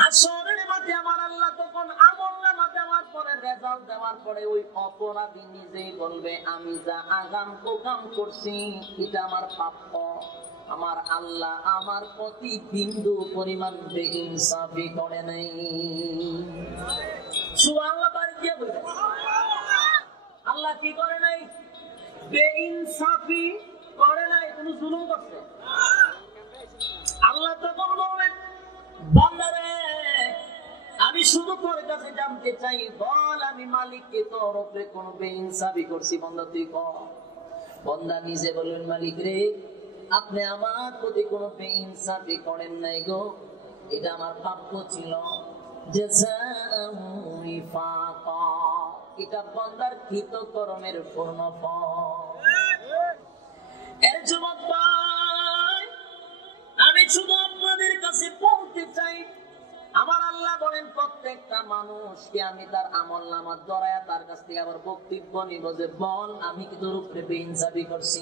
হাসরের মাঠে আমার আল্লাহ তখন আমল নামাতে আমার পরে রেজাল্ট দেওয়ার পরে ওই অপরাধী নিজেই বলবে আমি যা আগাম প্রোগ্রাম করছি এটা আমার প্রাপ্য। আমার আল্লাহ আমার প্রতি বিন্দু পরিমাণ বেইনসাফি করে নাই। সুবহানাল্লাহ বাড়ি দিয়ে বলবে আল্লাহ কি করে নাই? বেইনসাফি করে নাই, কোনো জুলুম করছে। আল্লাহ তখন বলবেন বান্দারে আমি শুধু তোর কাছে জানতে চাই, বল আমি মালিককে তোর উপরে কোন বেইনসাফি করছি? বান্দা তুই কর। বান্দা নিজে বললেন মালিক রে আপনি আমার প্রতি কোন বেইনসাফি করেন নাই গো, এটা আমার প্রাপ্য ছিল। এটা বান্দার কৃত কর্মের পূর্ণ ফল। এর যুবক ভাই আমি শুধু আপনাদের কাছে বলতে চাই, আমার আল্লাহ বলেন প্রত্যেকটা মানুষকে আমি তার আমলনামা ধরায়া তার কাছ থেকে আবার বক্তব্য নিব যে বল আমি কি তোর উপরে বেইনসাফি করছি?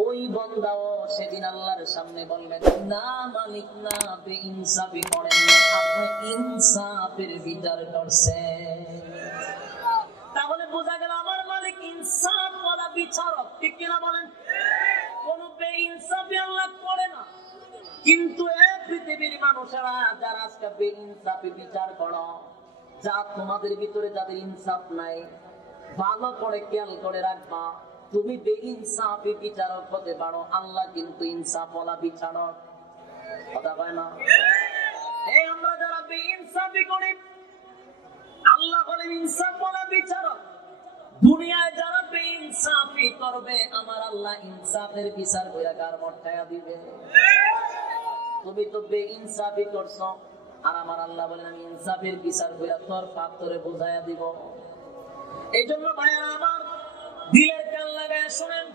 ওই বান্দাও সেদিন আল্লাহর সামনে বলবেন না মালিক না, বেইনসাফি করেন না, আপনি ইনসাফের বিচার করছেন। তাহলে বোঝা গেল আমার মালিক ইনসাফ ওয়ালা বিচারক, ঠিক কিনা বলেন? কোন বেইনসাফি আল্লাহ করে না। কিন্তু এই পৃথিবীর মানুষেরা যারা আজকে বেইনসাফি বিচার করো, যা তোমাদের ভিতরে যাদের ইনসাফ নাই, ভালো করে খেয়াল করে রাখবা, তুমি বেইনসাফি বিচারক হতে পারো, আল্লাহ কিন্তু ইনসাফওয়ালা বিচারক। কথা কয় না? এই আমরা যারা বেইনসাফি করি, আল্লাহ হলেন ইনসাফওয়ালা বিচারক। দুনিয়ায় যারা বেইনসাফি করবে আমার আল্লাহ ইনসাফের বিচার কইরা কার মর্যাদা দিবে? তুমি তো বেইনসাফি করছো, আর আমার আল্লাহ বলেন আমি ইনসাফের বিচার কইরা তোর পাপ তোরে বুঝাইয়া দিব। এই জন্য ভাইয়া আমার দিলের কান লাগায় শুনেন,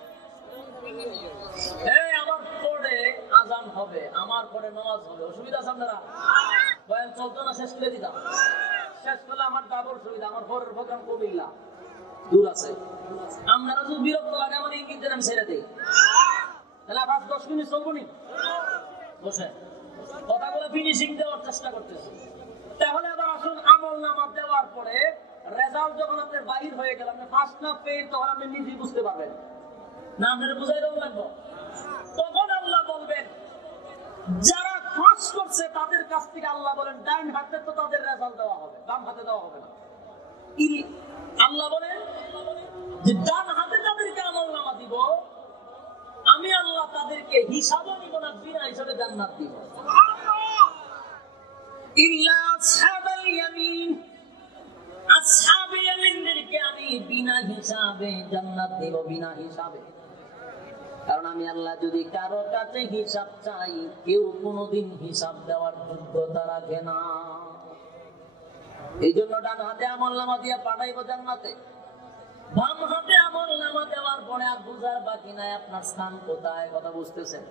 এই আমার পরে আজান হবে, আমার পরে নামাজ হবে, অসুবিধা আছে আপনারা? বয়ান চলতো না, শেষ করে দিতাম। শেষ করলে আমার ডাবল সুবিধা, আমার পরের প্রোগ্রাম কুমিল্লা দূর আছে। আপনারা যদি বিরক্ত লাগে আমার ইঙ্গিত দেন, আমি ছেড়ে দিই। তাহলে 5-10 মিনিট চলবো নি? বসে কথাগুলো ফিনিশিং দেওয়ার চেষ্টা করতেছি। তাহলে আবার আসুন আমলনামা দেওয়ার পরে রেজাল্ট যখন আপনার বাহির হয়ে গেল, আপনি ফার্স্ট না ফেল, তখন আপনি নিজেই বুঝতে পারবেন না, আপনার বুঝাই দেওয়া লাগবে। তখন আল্লাহ বলবেন যারা ফার্স্ট করছে তাদের কাছ থেকে আল্লাহ বলেন ডাইন হাতে তো তাদের রেজাল্ট দেওয়া হবে, বাম হাতে দেওয়া হবে না। আল্লাহ বলেন যে ডান হাতে তাদেরকে আমলনামা দিব, আমি আল্লাহ তাদেরকে হিসাবও নিব না, বিনা হিসাবে জান্নাত দিব। ইল্লা আসহাবাল ইয়ামিন, আসহাবে ইয়ামিনদেরকে আমি বিনা হিসাবে জান্নাত দেব, বিনা হিসাবে। কারণ আমি আল্লাহ যদি কারো কাছে হিসাব চাই, কেউ কোনোদিন হিসাব দেওয়ার যোগ্যতা রাখে না। এই জন্য ডান হাতে আমলনামা দিয়ে পাঠাইবো জান্নাতে, বাম হাতে আমলনামা দেওয়ার পরে আর বুঝার বাকি নাই আপনার স্থান কোথায়। কথা বুঝতেছেন?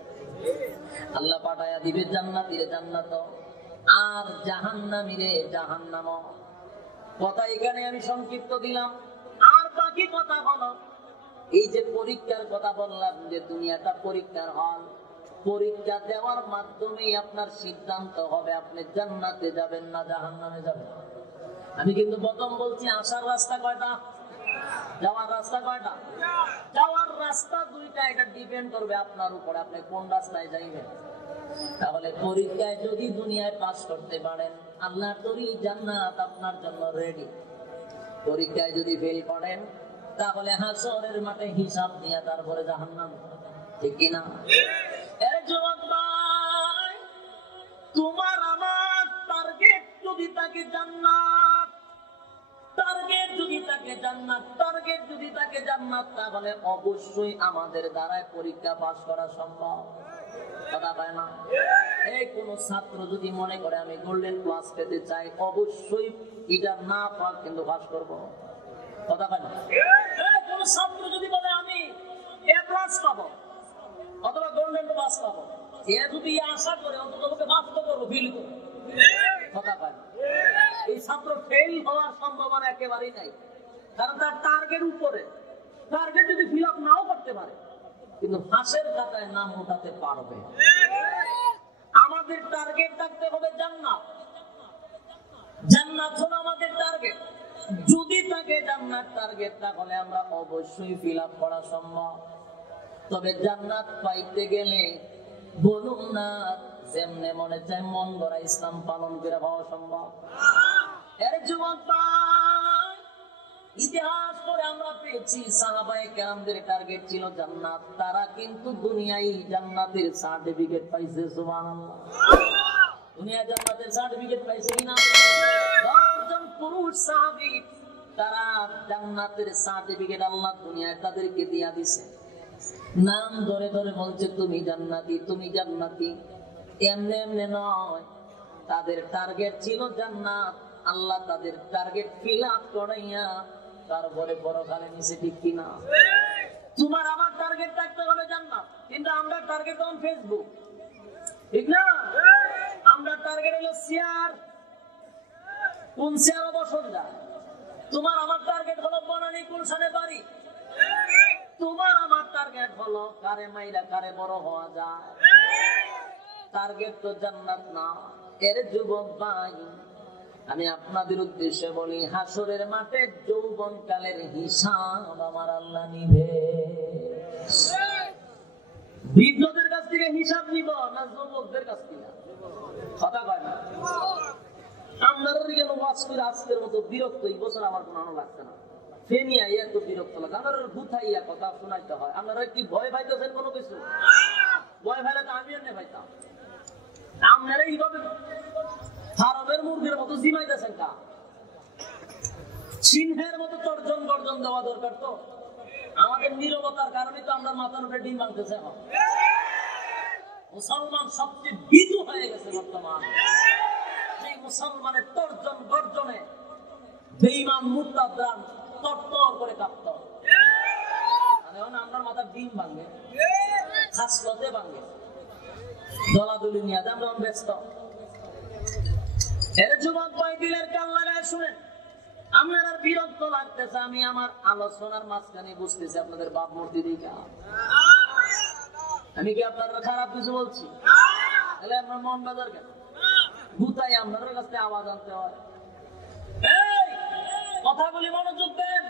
আল্লাহ পাঠাইয়া দিবে জান্নাতীরে জান্নাত, আর জাহান্নামীরে জাহান্নাম। কথা এখানে আমি সংক্ষিপ্ত দিলাম, আর বাকি কথা হলো এই যে পরীক্ষার কথা বললাম, যে দুনিয়াটা পরীক্ষার হল, পরীক্ষা দেওয়ার মাধ্যমেই আপনার সিদ্ধান্ত হবে আপনি জান্নাতে যাবেন না জাহান্নামে যাবেন। আমি কিন্তু প্রথম বলছি আসার রাস্তা কয়টা, যাওয়ার রাস্তা কয়টা? যাওয়ার রাস্তা দুইটা, এটা ডিপেন্ড করবে আপনার উপরে, আপনি কোন রাস্তায় যাইবেন। তাহলে পরীক্ষায় যদি দুনিয়ায় পাস করতে পারেন, আল্লাহ তৈরি জান্নাত আপনার জন্য রেডি। পরীক্ষায় যদি ফেল করেন, তাহলে হাসরের মাঠে হিসাব নিয়ে তারপরে জাহান্নাম, ঠিক কিনা? এই যুবক ভাই, তোমার আমার টার্গেট যদি থাকে জান্নাত, টার্গেট যদি থাকে জান্নাত, টার্গেট যদি থাকে জান্নাত, তাহলে অবশ্যই আমাদের দ্বারাই পরীক্ষা পাস করা সম্ভব। কথা পায় না? এই কোন ছাত্র যদি মনে করে আমি গোল্ডেন ক্লাস পেতে চাই, অবশ্যই এটা না পাক কিন্তু পাস করব। কথা পায় না? এই কোন ছাত্র যদি বলে আমি এ ক্লাস পাবো অথবা গোল্ডেন ক্লাস পাবো, এ যদি আশা করে অন্তত ওকে পাস করবো, ফিল করবো। কথা পায় না? এই ছাত্র ফেল হওয়ার সম্ভাবনা একেবারেই নাই, কারণ তার টার্গেট উপরে। টার্গেট যদি ফিল আপ নাও করতে পারে, কিন্তু হাসের খাতায় নাম ওঠাতে পারবে। আমাদের টার্গেট থাকতে হবে জান্নাত। জান্নাত হলো আমাদের টার্গেট। যদি তাকে জান্নাত টার্গেট, তাহলে আমরা অবশ্যই ফিল আপ করা সম্ভব। তবে জান্নাত পাইতে গেলে বলুন না যেমনে মনে চায় মন গড়া ইসলাম পালন করে পাওয়া সম্ভব? এর যুবক ভাই, ইতিহাস করে আমরা পেয়েছি সাহাবায়ে কেরামদের টার্গেট ছিল জান্নাত। তারা কিন্তু দুনিয়ায় জান্নাতের সার্টিফিকেট পাইছে। সুবহানাল্লাহ। দুনিয়া জান্নাতের সার্টিফিকেট পাইছে কিনা? 10 জন পুরুষ সাহাবী, তারা জান্নাতের সার্টিফিকেট আল্লাহ দুনিয়ায় তাদেরকে দিয়া দিয়েছে। নাম ধরে ধরে বলছে তুমি জান্নাতি, তুমি জান্নাতি। এমনি এমনি নয়, তাদের টার্গেট ছিল জান্নাত। আল্লাহ তাদের টার্গেট ফিল আপ করাইয়া তারপরে পরকালে নিচে, ঠিক কিনা? তোমার আমার টার্গেট থাকতে হবে জান্নাত, কিন্তু আমরা টার্গেট অন ফেসবুক, ঠিক না? আমরা টার্গেট হলো শেয়ার, কোন শেয়ার অবসর যায়। তোমার আমার টার্গেট হলো বনানী গুলশানে বাড়ি। তোমার আমার টার্গেট হলো কারে মাইরা কারে বড় হওয়া যায়। টার্গেট তো জান্নাত না। এর যুবক ভাই, আমি আপনাদের উদ্দেশ্যে বলি, হাসরের মাঠে যৌবনকালের হিসাব আমার আল্লাহ নিবে। বৃদ্ধদের কাছ থেকে হিসাব নিব না যুবকদের কাছ থেকে? কথা কয় না। আপনারা গেল ওয়াজ করে আজকের মতো বিরক্ত এই বছর আমার কোনো আনো লাগছে না। ফেনিয়া এত বিরক্ত লাগে, আমার গুথাইয়া কথা শোনাইতে হয়। আপনারা কি ভয় পাইতেছেন কোনো কিছু? ভয় পাইলে তো আমিও নে পাইতাম। আপনারা এইভাবে ফার্মের মুরগির মতো জিমাইতেছেন কা? সিংহের মতো তর্জন গর্জন দেওয়া দরকার। তো আমাদের নীরবতার কারণে তো আমরা মাথার উপরে ডিম ভাঙতেছে। মুসলমান সবচেয়ে বিদু হয়ে গেছে বর্তমান। সেই মুসলমানের তর্জন গর্জনে বেঈমান মুরতাদরা তরতর করে কাঁপত। এখন আপনার মাথার ডিম ভাঙে, খাসলতে ভাঙে, দলাদলি নিয়ে আমরা ব্যস্ত। এর যুবক ভাই, দিলের কান লাগায় শুনেন। আপনার আর বিরক্ত লাগতেছে, আমি আমার আলোচনার মাঝখানে বুঝতেছি আপনাদের বাপ মূর্তি দিকে। আমি কি আপনার খারাপ কিছু বলছি? তাহলে আপনার মন বাজার কেন? গুতাই আপনার কাছে আওয়াজ আনতে হয়। কথাগুলি মনোযোগ দেন।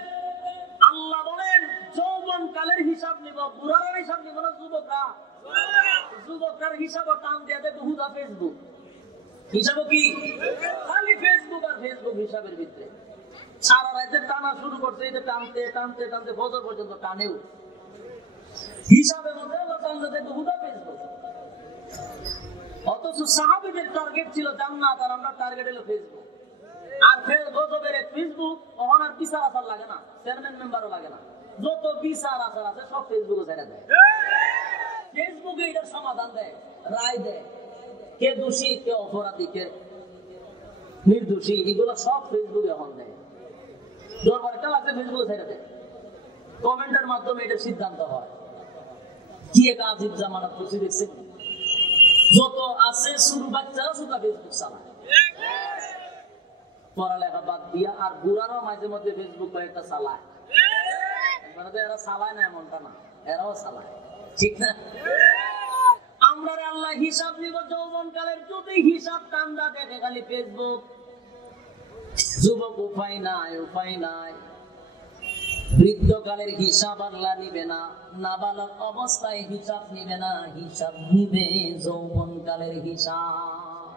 আল্লাহ বলেন যৌবনকালের হিসাব নিব, বুড়ার হিসাব নিব না যুবকরা। যুবকরা হিসাব টান দিয়ে দেবে হুদা ফেসবুক। হিসাব কি? খালি ফেসবুক আর ফেসবুক হিসাবের ভিতরে সারা রাতে টানা শুরু করছে। এটা টানতে টানতে টানতে ফজর পর্যন্ত টানেও হিসাবের মধ্যে টানতে দেবে হুদা ফেসবুক। অথচ সাহাবীদের টার্গেট ছিল জান্নাত, আর আমরা টার্গেট হলো ফেসবুক। আর গজবের ফেসবুক তখন আর বিচার আচার লাগে না, চেয়ারম্যান মেম্বারও লাগে না। যত বিচার আচার আছে সব ফেসবুকে ছেড়ে দেয়। ফেসবুকে এটার সমাধান দেয়, রায় দেয়, কে দোষী কে অপরাধী কে নির্দোষী, এগুলো সব ফেসবুকে এখন দেয়। দরবারটা লাগলে ফেসবুকে ছেড়ে দেয়, কমেন্টের মাধ্যমে এটা সিদ্ধান্ত হয়। কি এক আজীব জামানা খুশি দেখছে। যত আছে শুরু বাচ্চারা শুধু ফেসবুক চালায়, পড়ালেখা বাদ দিয়া। আর বুড়ারাও মাঝে মধ্যে ফেসবুক কয়েকটা চালায়। মানে এরা চালায় না এমনটা না, এরাও চালায়, ঠিক না? আমরা আল্লাহ হিসাব নিব যৌবনকালের। যদি হিসাব কান্দা দেখে খালি ফেসবুক, যুবক উপায় নাই, উপায় নাই। বৃদ্ধকালের হিসাব আল্লাহ নিবে না, নাবালক অবস্থায় হিসাব নিবে না, হিসাব নিবে যৌবনকালের হিসাব।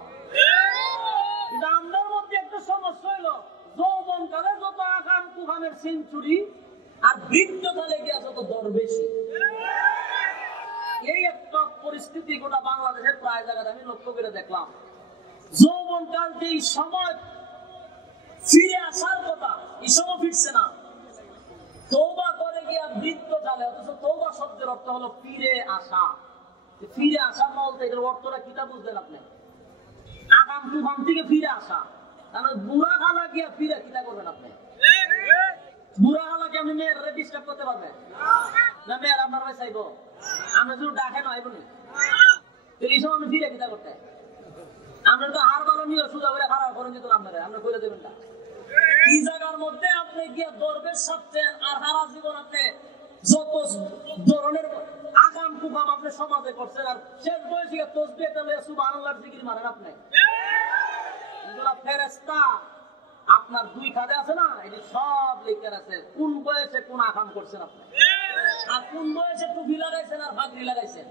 আমরার মধ্যে একটা সমস্যা হলো, যৌবনকালে যত আকাম কুহামের সেঞ্চুরি, আর বৃদ্ধকালে গিয়ে যত দরবেশি। এই একটা পরিস্থিতি গোটা বাংলাদেশের প্রায় জায়গায় আমি লক্ষ্য করে দেখলাম। যৌবনকাল যে সময় ফিরে আসার কথা, এই সময় ফিরছে না। তওবা করে গিয়া বৃদ্ধকালে, অথচ তওবা শব্দের অর্থ হলো ফিরে আসা। ফিরে আসা বলতে এটার অর্থটা কিটা বুঝলেন আপনি? আগাম তুফান থেকে ফিরে আসা। তাহলে বুড়া খালা গিয়া ফিরে কিটা করবেন আপনি? বুড়া খালাকে আপনি মেয়ের ডিস্টার্ব করতে পারবেন না? মেয়ের আপনার ভাই চাইবো আমরা শুধু ডাকে নয় বলি, এই সময় আমি ফিরে কিটা করতে? আমরা তো হার বারো নিয়ে সুযোগ করে খারাপ করেন যেত, আমরা করে দেবেন না। এই জায়গার মধ্যে আপনি গিয়ে দরবেশ সাজছেন, আর সারা জীবন আপনি যত ধরনের আগাম কুকাম আপনি সমাজে করছেন, আর শেষ বয়সে তসবিহ তাহলে সুবহানাল্লাহর জিকির মারেন আপনি। এগুলা ফেরেশতা আপনার দুই কাঁধে আছে না, এটি সব লিখে আছে কোন বয়সে কোন আকাম করছেন আপনি, আর কোন বয়সে টুপি লাগাইছেন আর পাগড়ি লাগাইছেন।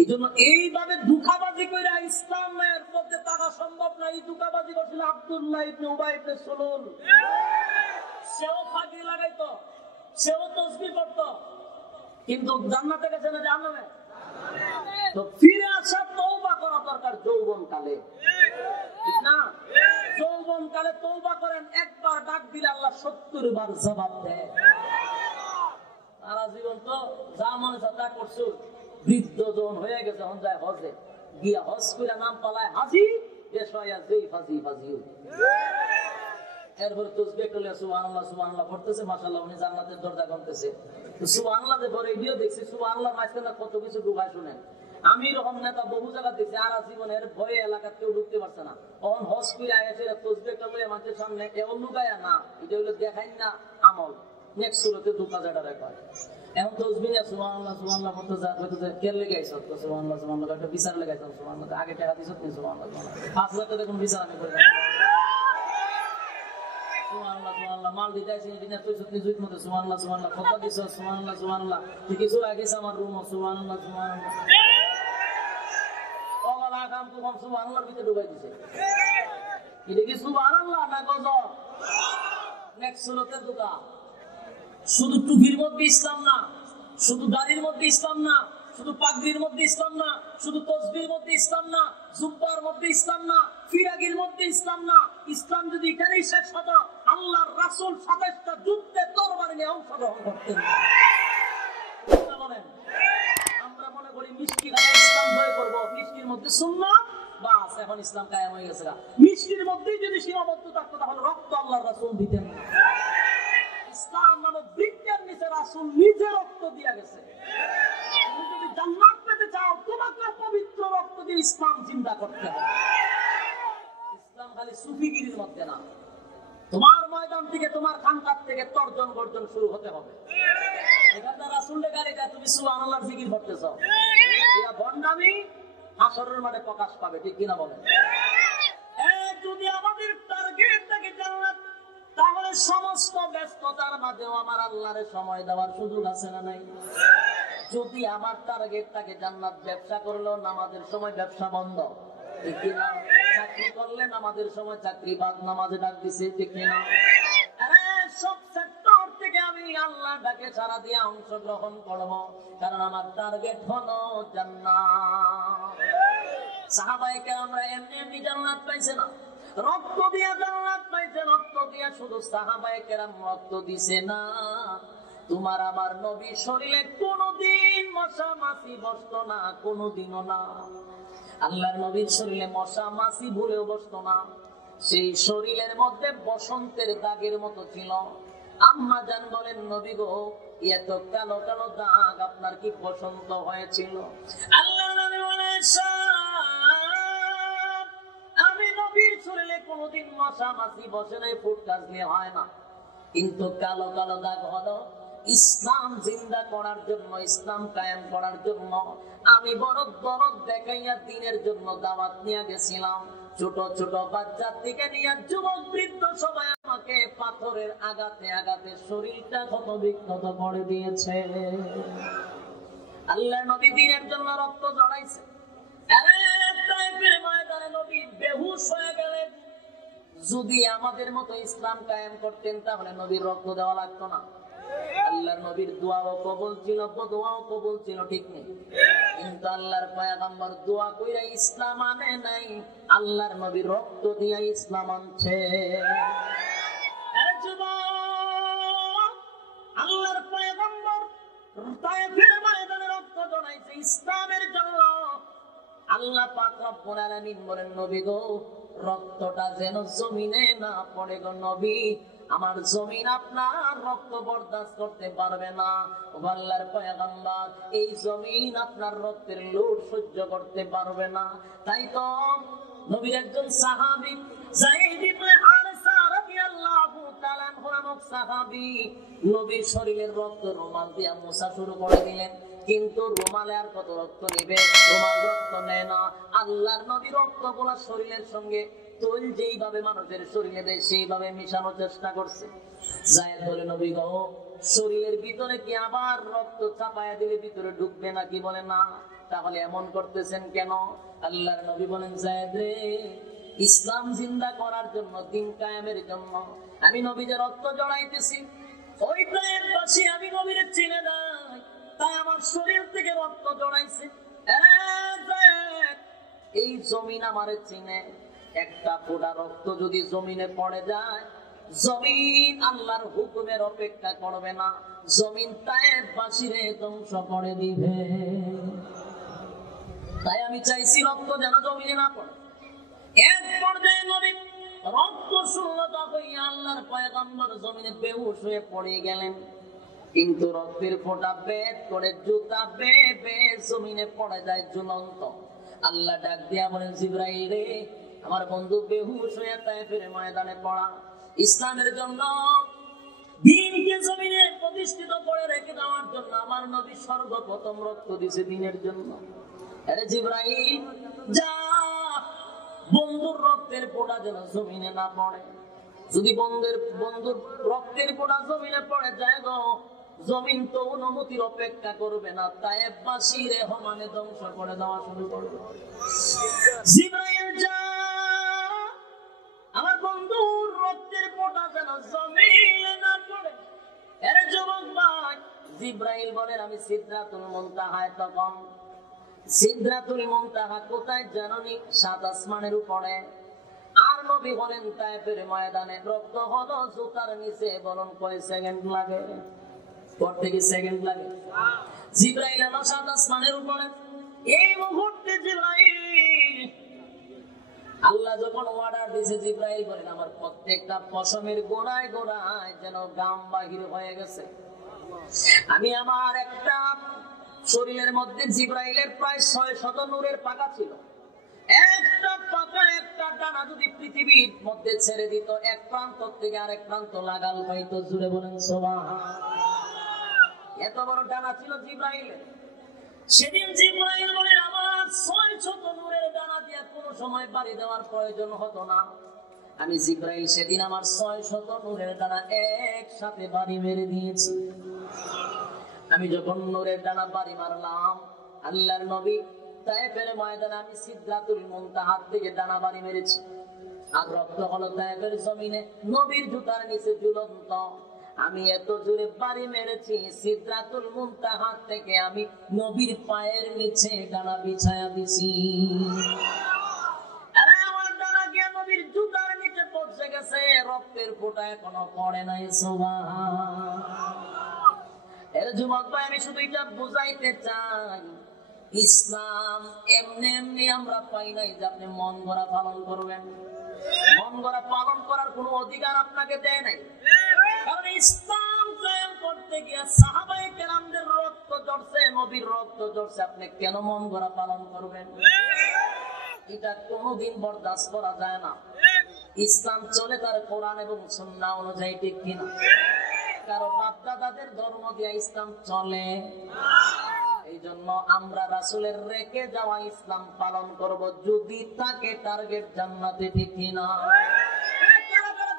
এই জন্য এইভাবে ধোঁকাবাজি করে ইসলামের মধ্যে থাকা সম্ভব না। এই ধোঁকাবাজি করছিল আব্দুল্লাহ ইবনে উবাই ইবনে সুলুল। সেও পাগড়ি লাগাইতো, সেও তাসবিহ পড়তো, কিন্তু জান্নাতে গেছে না জাহান্নামে? তো ফিরে আসা তওবা করা দরকার যৌবন কালে, ঠিক না? যৌবন কালে তওবা করেন, একবার ডাক দিলে আল্লাহ 70 বার জবাব দেয়। সারা জীবন তো যা মনে তা করছো, বৃদ্ধ জন হয়ে গেছে, এখন যায় হজে, গিয়া হজ করে নাম পালায় হাজি, দেশ হইয়া যেই ফাজি ফাজি। এরপরে তাসবিহ করলে সুবহানাল্লাহ সুবহানাল্লাহ পড়তেছে, মাশাআল্লাহ উনি জান্নাতের দরজা গুনতেছে। তো সুবহানাল্লাহ যে পরে এডিও দেখছি, সুবহানাল্লাহ মাঝখানে কত কিছু ডুবায় শুনেন। আমি এরকম নেতা বহু জায়গা দেখছি, আর জীবনের ভয়ে এলাকার কেউ ঢুকতে পারছে না। তখন হজ করে আয়েছে তাসবিহ করলে মানুষের সামনে এও লুকায়া না, এটা হলো দেখাই না আমল। নেক্সট সুরতে দুটা জায়গা রেখা এখন তাসবিহ না সুবহানাল্লাহ সুবহানাল্লাহ পড়তে যা কে লাগাইছ তো সুবহানাল্লাহ সুবহানাল্লাহ একটা বিচার লাগাইছ সুবহানাল্লাহ, আগে টাকা দিছ তুমি সুবহানাল্লাহ 5 লাখ টাকা কোন বিচার আমি করে সুবহানাল্লাহ সুবহানাল্লাহ মাল দিতেছি দিনা তুই সত্যি জুত মতে সুবহানাল্লাহ সুবহানাল্লাহ কত দিছ সুবহানাল্লাহ সুবহানাল্লাহ ঠিক কিছু লাগিস আমার রুম সুবহানাল্লাহ সুবহানাল্লাহ ওলা কাম তো কম সুবহানাল্লাহর ভিতরে ঢুকাই দিছে। এটা কি সুবহানাল্লাহ না গজব? নেক্সট সুরতে দুটা, শুধু টুপির মধ্যে ইসলাম না, শুধু দাড়ির মধ্যে ইসলাম না, শুধু পাগড়ির মধ্যে ইসলাম না, শুধু তাসবিহর মধ্যে ইসলাম না, জুব্বার মধ্যে ইসলাম না, ফিরাগির মধ্যে ইসলাম না। ইসলাম যদি এখানেই শেষ হতো, আল্লাহর রাসূল 27টা যুদ্ধে তরবারি নিয়ে অংশগ্রহণ করতেন। বলেন আমরা মনে করি মিষ্টি খাওয়া ইসলাম হয়ে করবো, মিষ্টির মধ্যে সুন্নাত, বাস এখন ইসলাম কায়েম হয়ে গেছে। মিষ্টির মধ্যেই যদি সীমাবদ্ধ থাকতো তাহলে রক্ত আল্লাহর রাসূল দিতেন না। ইসলাম নামক বৃক্ষের নিচে রাসূল নিজে রক্ত দিয়ে গেছে। তুমি যদি জান্নাত পেতে চাও, তোমাকে পবিত্র রক্ত দিয়ে ইসলাম জিন্দা করতে হবে। ইসলাম খালি সুফিগিরির মধ্যে না, তোমার ময়দান থেকে, তোমার খানকাত থেকে তর্জন গর্জন শুরু হতে হবে। এখানে রাসূলের গাড়ি যায়, তুমি সুবহানাল্লাহর জিকির করতেছ, এটা ভণ্ডামি হাসরের মাঠে প্রকাশ পাবে, ঠিক কিনা বলেন? যদি আমাদের টার্গেট থাকে জান্নাত, তাহলে সমস্ত ব্যস্ততার মাঝেও আমার আল্লাহরে সময় দেওয়ার সুযোগ আছে না নাই? যদি আমার টার্গেট থাকে জান্নাত, ব্যবসা করলেও নামাজের সময় ব্যবসা বন্ধ, ঠিক কিনা? চাকরি করলে নামাজের সময় চাকরি বাদ, নামাজে ডাক দিছে, ঠিক কিনা? সব সেক্টর থেকে আমি আল্লাহ ডাকে সারা দিয়ে অংশগ্রহণ করবো, কারণ আমার টার্গেট হলো জান্নাত। সাহাবায়ে কেরামরা এমনি এমনি জান্নাত পাইছে না, রক্ত দিয়া জান্নাত পাইছে। রক্ত দিয়া শুধু সাহাবায়ে কেরাম রক্ত দিছে না, তোমার আমার নবী শরীরে কোনদিন মশা মাছি বসতো না, কোনদিনও না। আল্লাহর নবীর শরীরে মশা মাছি ভুলেও বসতো না। সেই শরীরের মধ্যে বসন্তের দাগের মতো ছিল। আম্মা জান বলেন, নবী গো, এত কালো কালো দাগ আপনার কি বসন্ত হয়েছিল? আল্লাহর নবী বলেন, আমি নবীর শরীরে কোনদিন মশা মাছি বসে নাই, ফুট কাজলে হয় না, কিন্তু কালো কালো দাগ হলো ইসলাম জিন্দা করার জন্য, ইসলাম কায়েম করার জন্য। আমি বড় দরদ দেখাইয়া দিনের জন্য দাওয়াত নিয়ে গেছিলাম। ছোট ছোট বাচ্চা থেকে নিয়ে যুবক বৃদ্ধ সবাই আমাকে পাথরের আঘাতে আঘাতে শরীরটা ক্ষত বিক্ষত করে দিয়েছে। আল্লাহর নবী দিনের জন্য রক্ত ঝরাইছে। ময়দানে নবী বেহুশ হয়ে গেলেন। যদি আমাদের মতো ইসলাম কায়েম করতেন তাহলে নবীর রক্ত দেওয়া লাগতো না। আল্লাহর নবীর দোয়াও কবুল ছিল, বদুয়াও কবুল ছিল, ঠিক নেই? কিন্তু আল্লাহর পয়গম্বর দোয়া কইরা ইসলাম আনে নাই, আল্লাহর নবীর রক্ত দিয়া ইসলাম আনছে। আল্লাহর পয়গম্বর তায়েফের ময়দানে রক্ত ঝরাইছে ইসলামের জন্য। আল্লাহ পাক রব্বুল আলামিন বলেন, নবী গো, রক্তটা যেন জমিনে না পড়ে গো নবী, আমার জমিন আপনার রক্ত বরদাস্ত করতে পারবে না। আল্লাহর পয়গম্বর, এই জমিন আপনার রক্তের লোড সহ্য করতে পারবে না। তাই তো নবীর একজন সাহাবী যায়েদ ইবনে হারেসা রাদিয়াল্লাহু তাআলা নামক সাহাবী নবীর শরীরের রক্ত রুমাল দিয়ে মোছা শুরু করে দিলেন, কিন্তু রুমালে আর কত রক্ত নেবে? রুমাল রক্ত নেয় না। আল্লাহর নবী রক্তগুলো শরীরের সঙ্গে তৈল যেইভাবে মানুষের শরীরে দেয় সেইভাবে মিশানোর চেষ্টা করছে। যায়েদ বলে, নবী গো, শরীরের ভিতরে কি আবার রক্ত চাপায়া দিলে ভিতরে ঢুকবে নাকি? বলে না। তাহলে এমন করতেছেন কেন? আল্লাহর নবী বলেন, যায়েদ রে, ইসলাম জিন্দা করার জন্য, দিন কায়েমের জন্য আমি নবী যে রক্ত জড়াইতেছি, ওই তায়েফবাসী আমি নবীরে চিনে নাই, তাই আমার শরীর থেকে রক্ত জড়াইছে। এই জমিন আমারে চিনে। একটা ফোঁটা রক্ত যদি জমিনে পড়ে যায়, জমিন আল্লাহর হুকুমের অপেক্ষা করবে না, জমিন তায়েফবাসীরে ধ্বংস করে দিবে। তাই আমি চাইছি রক্ত যেন জমিনে না পড়ে। এক পর্যায়ে নবী রক্ত শূন্যতা হইয়া আল্লাহর পয়গম্বর জমিনে বেহুশ হয়ে পড়ে গেলেন। কিন্তু রক্তের ফোঁটা বেদ করে জুতা বেয়ে বেয়ে জমিনে পড়ে যায় ঝুলন্ত। আল্লাহ ডাক দিয়া বলেন, জিবরাইল রে, আমার বন্ধু বেহুশ হয়ে তায়েফের ময়দানে পড়া, ইসলামের জন্য, দ্বীনকে জমিনে প্রতিষ্ঠিত করে রেখে দেওয়ার জন্য আমার নবী সর্বপ্রথম রক্ত দিয়েছে দ্বীনের জন্য। আরে জিবরাইল, যা, বন্ধুর রক্তের ফোঁটা যেন জমিনে না পড়ে। যদি বন্ধুর রক্তের ফোঁটা জমিনে পড়ে যায় গো, জমিন তো অনুমতির অপেক্ষা করবে না, তায়েফবাসী রেহমানে ধ্বংস করে দেওয়া শুরু করবে। জিবরাইল, যা, আমার বন্ধুর রক্তের ফোঁটা যেন জমিনে না পড়ে। আরে যুবক ভাই, জিবরাইল বলেন, আমি সিদরাতুল মুনতাহায় তখন। সিদরাতুল মুনতাহা কোথায় জানেননি? 7 আসমানের উপরে। আর নবী বলেন, তায়েফের ময়দানে রক্ত হলো জুতার নিচে। বলুন কয় সেকেন্ড লাগে? করতে কি সেকেন্ড লাগে? জিবরাইল হলো 7 আসমানের উপরে। এই মুহূর্তে জিবরাইল, আল্লাহ যখন অর্ডার দিয়েছে, জিবরাইল বলেন, আমার প্রত্যেকটা পশমের গোড়ায় গোড়ায় যেন গাম বাহির হয়ে গেছে। আমি আমার একটা শরীরের মধ্যে জিবরাইলের প্রায় 600 নূরের পাকা ছিল। একটা পাকা, একটা ডানা যদি পৃথিবীর মধ্যে ছেড়ে দিত, এক প্রান্ত থেকে আরেক প্রান্ত লাগাল পাইতো। জুড়ে বলেন সুবহানাল্লাহ। এত বড় ডানা ছিল জিবরাইলের। সেদিন জিবরাইল বলেন, আমার 600 নূরের ডানা দিয়ে কোনো সময় বাড়ি দেওয়ার প্রয়োজন হতো না। আমি জিবরাইল সেদিন আমার 600 নূরের ডানা একসাথে বাড়ি মেরে দিয়েছি। আমি যখন নূরের ডানা বাড়ি মারলাম, আল্লাহর নবী তায়েফের ময়দানে আমি সিদরাতুল মুনতাহার থেকে ডানা বাড়ি মেরেছি। আর রক্ত হলো তায়েফের জমিনে নবীর জুতার নিচে ঝুলন্ত। আমি এত জোরে বাড়ি মেরেছি, সিদরাতুল মুনতাহার থেকে আমি নবীর পায়ের নিচে ডানা বিছায়া দিছি। আরে আমার ডানা গিয়ে নবীর জুতার নিচে পৌঁছে গেছে, রক্তের ফোঁটা এখনো পড়ে নাই। সুবহানাল্লাহ। এর যুবক ভাই, আমি শুধু এটা বুঝাইতে চাই, ইসলাম এমনি এমনি আমরা পাই নাই যে আপনি মন গড়া পালন করবেন। মন গড়া পালন করার কোনো অধিকার আপনাকে দেয় নাই। কারণ ইসলাম কায়েম করতে গিয়ে সাহাবায়ে কেরামদের রক্ত ঝরছে, নবীর রক্ত ঝরছে, আপনি কেন মন গড়া পালন করবেন? এটা কোনোদিন বরদাস্ত করা যায় না। ইসলাম চলে তার কোরআন এবং সুন্নাহ অনুযায়ী, ঠিক কিনা? কারো বাপ দাদাদের ধর্ম দিয়ে ইসলাম চলে। এই জন্য আমরা রাসূলের রেখে যাওয়া ইসলাম পালন করব, যদি তাকে টার্গেট জান্নাতে, ঠিক কিনা?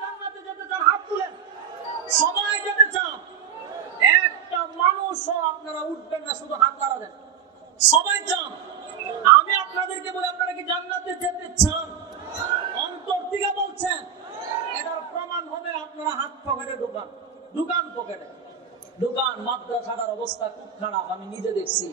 জান্নাতে যেতে চান হাত তুলেন। সবাই যেতে চান? একটা মানুষও আপনারা উঠবেন না, শুধু হাত নাড়াবেন। সবাই চান? আমি আপনাদেরকে বলি, আপনারা কি জান্নাতে যেতে চান? অন্তর থেকে বলছেন? এটার প্রমাণ হবে আপনারা হাত পকেটে ঢুকান। দোকান পকেটে দোকান। মাদ্রাসাটার অবস্থা খুব খারাপ, আমি নিজে দেখছি।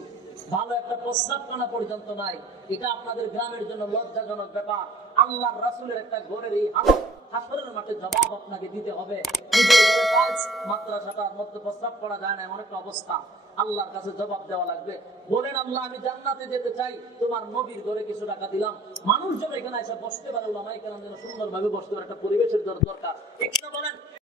ভালো একটা প্রস্তাবখানা পর্যন্ত নাই। এটা আপনাদের গ্রামের জন্য লজ্জাজনক ব্যাপার। আল্লাহর রাসূলের একটা ঘরের এই হালত, হাসরের মাঠে জবাব আপনাকে দিতে হবে। নিজের ঘরে টাইলস, মাদ্রাসাটার মধ্যে প্রস্তাব করা যায় না, এমন একটা অবস্থা। আল্লাহর কাছে জবাব দেওয়া লাগবে। বলেন, আল্লাহ আমি জান্নাতে যেতে চাই, তোমার নবীর ঘরে কিছু টাকা দিলাম। মানুষ যেন এখানে এসে বসতে পারে, উলামায়ে কেরাম যেন সুন্দরভাবে বসতে পারে, একটা পরিবেশের দরকার। ঠিক না বলেন?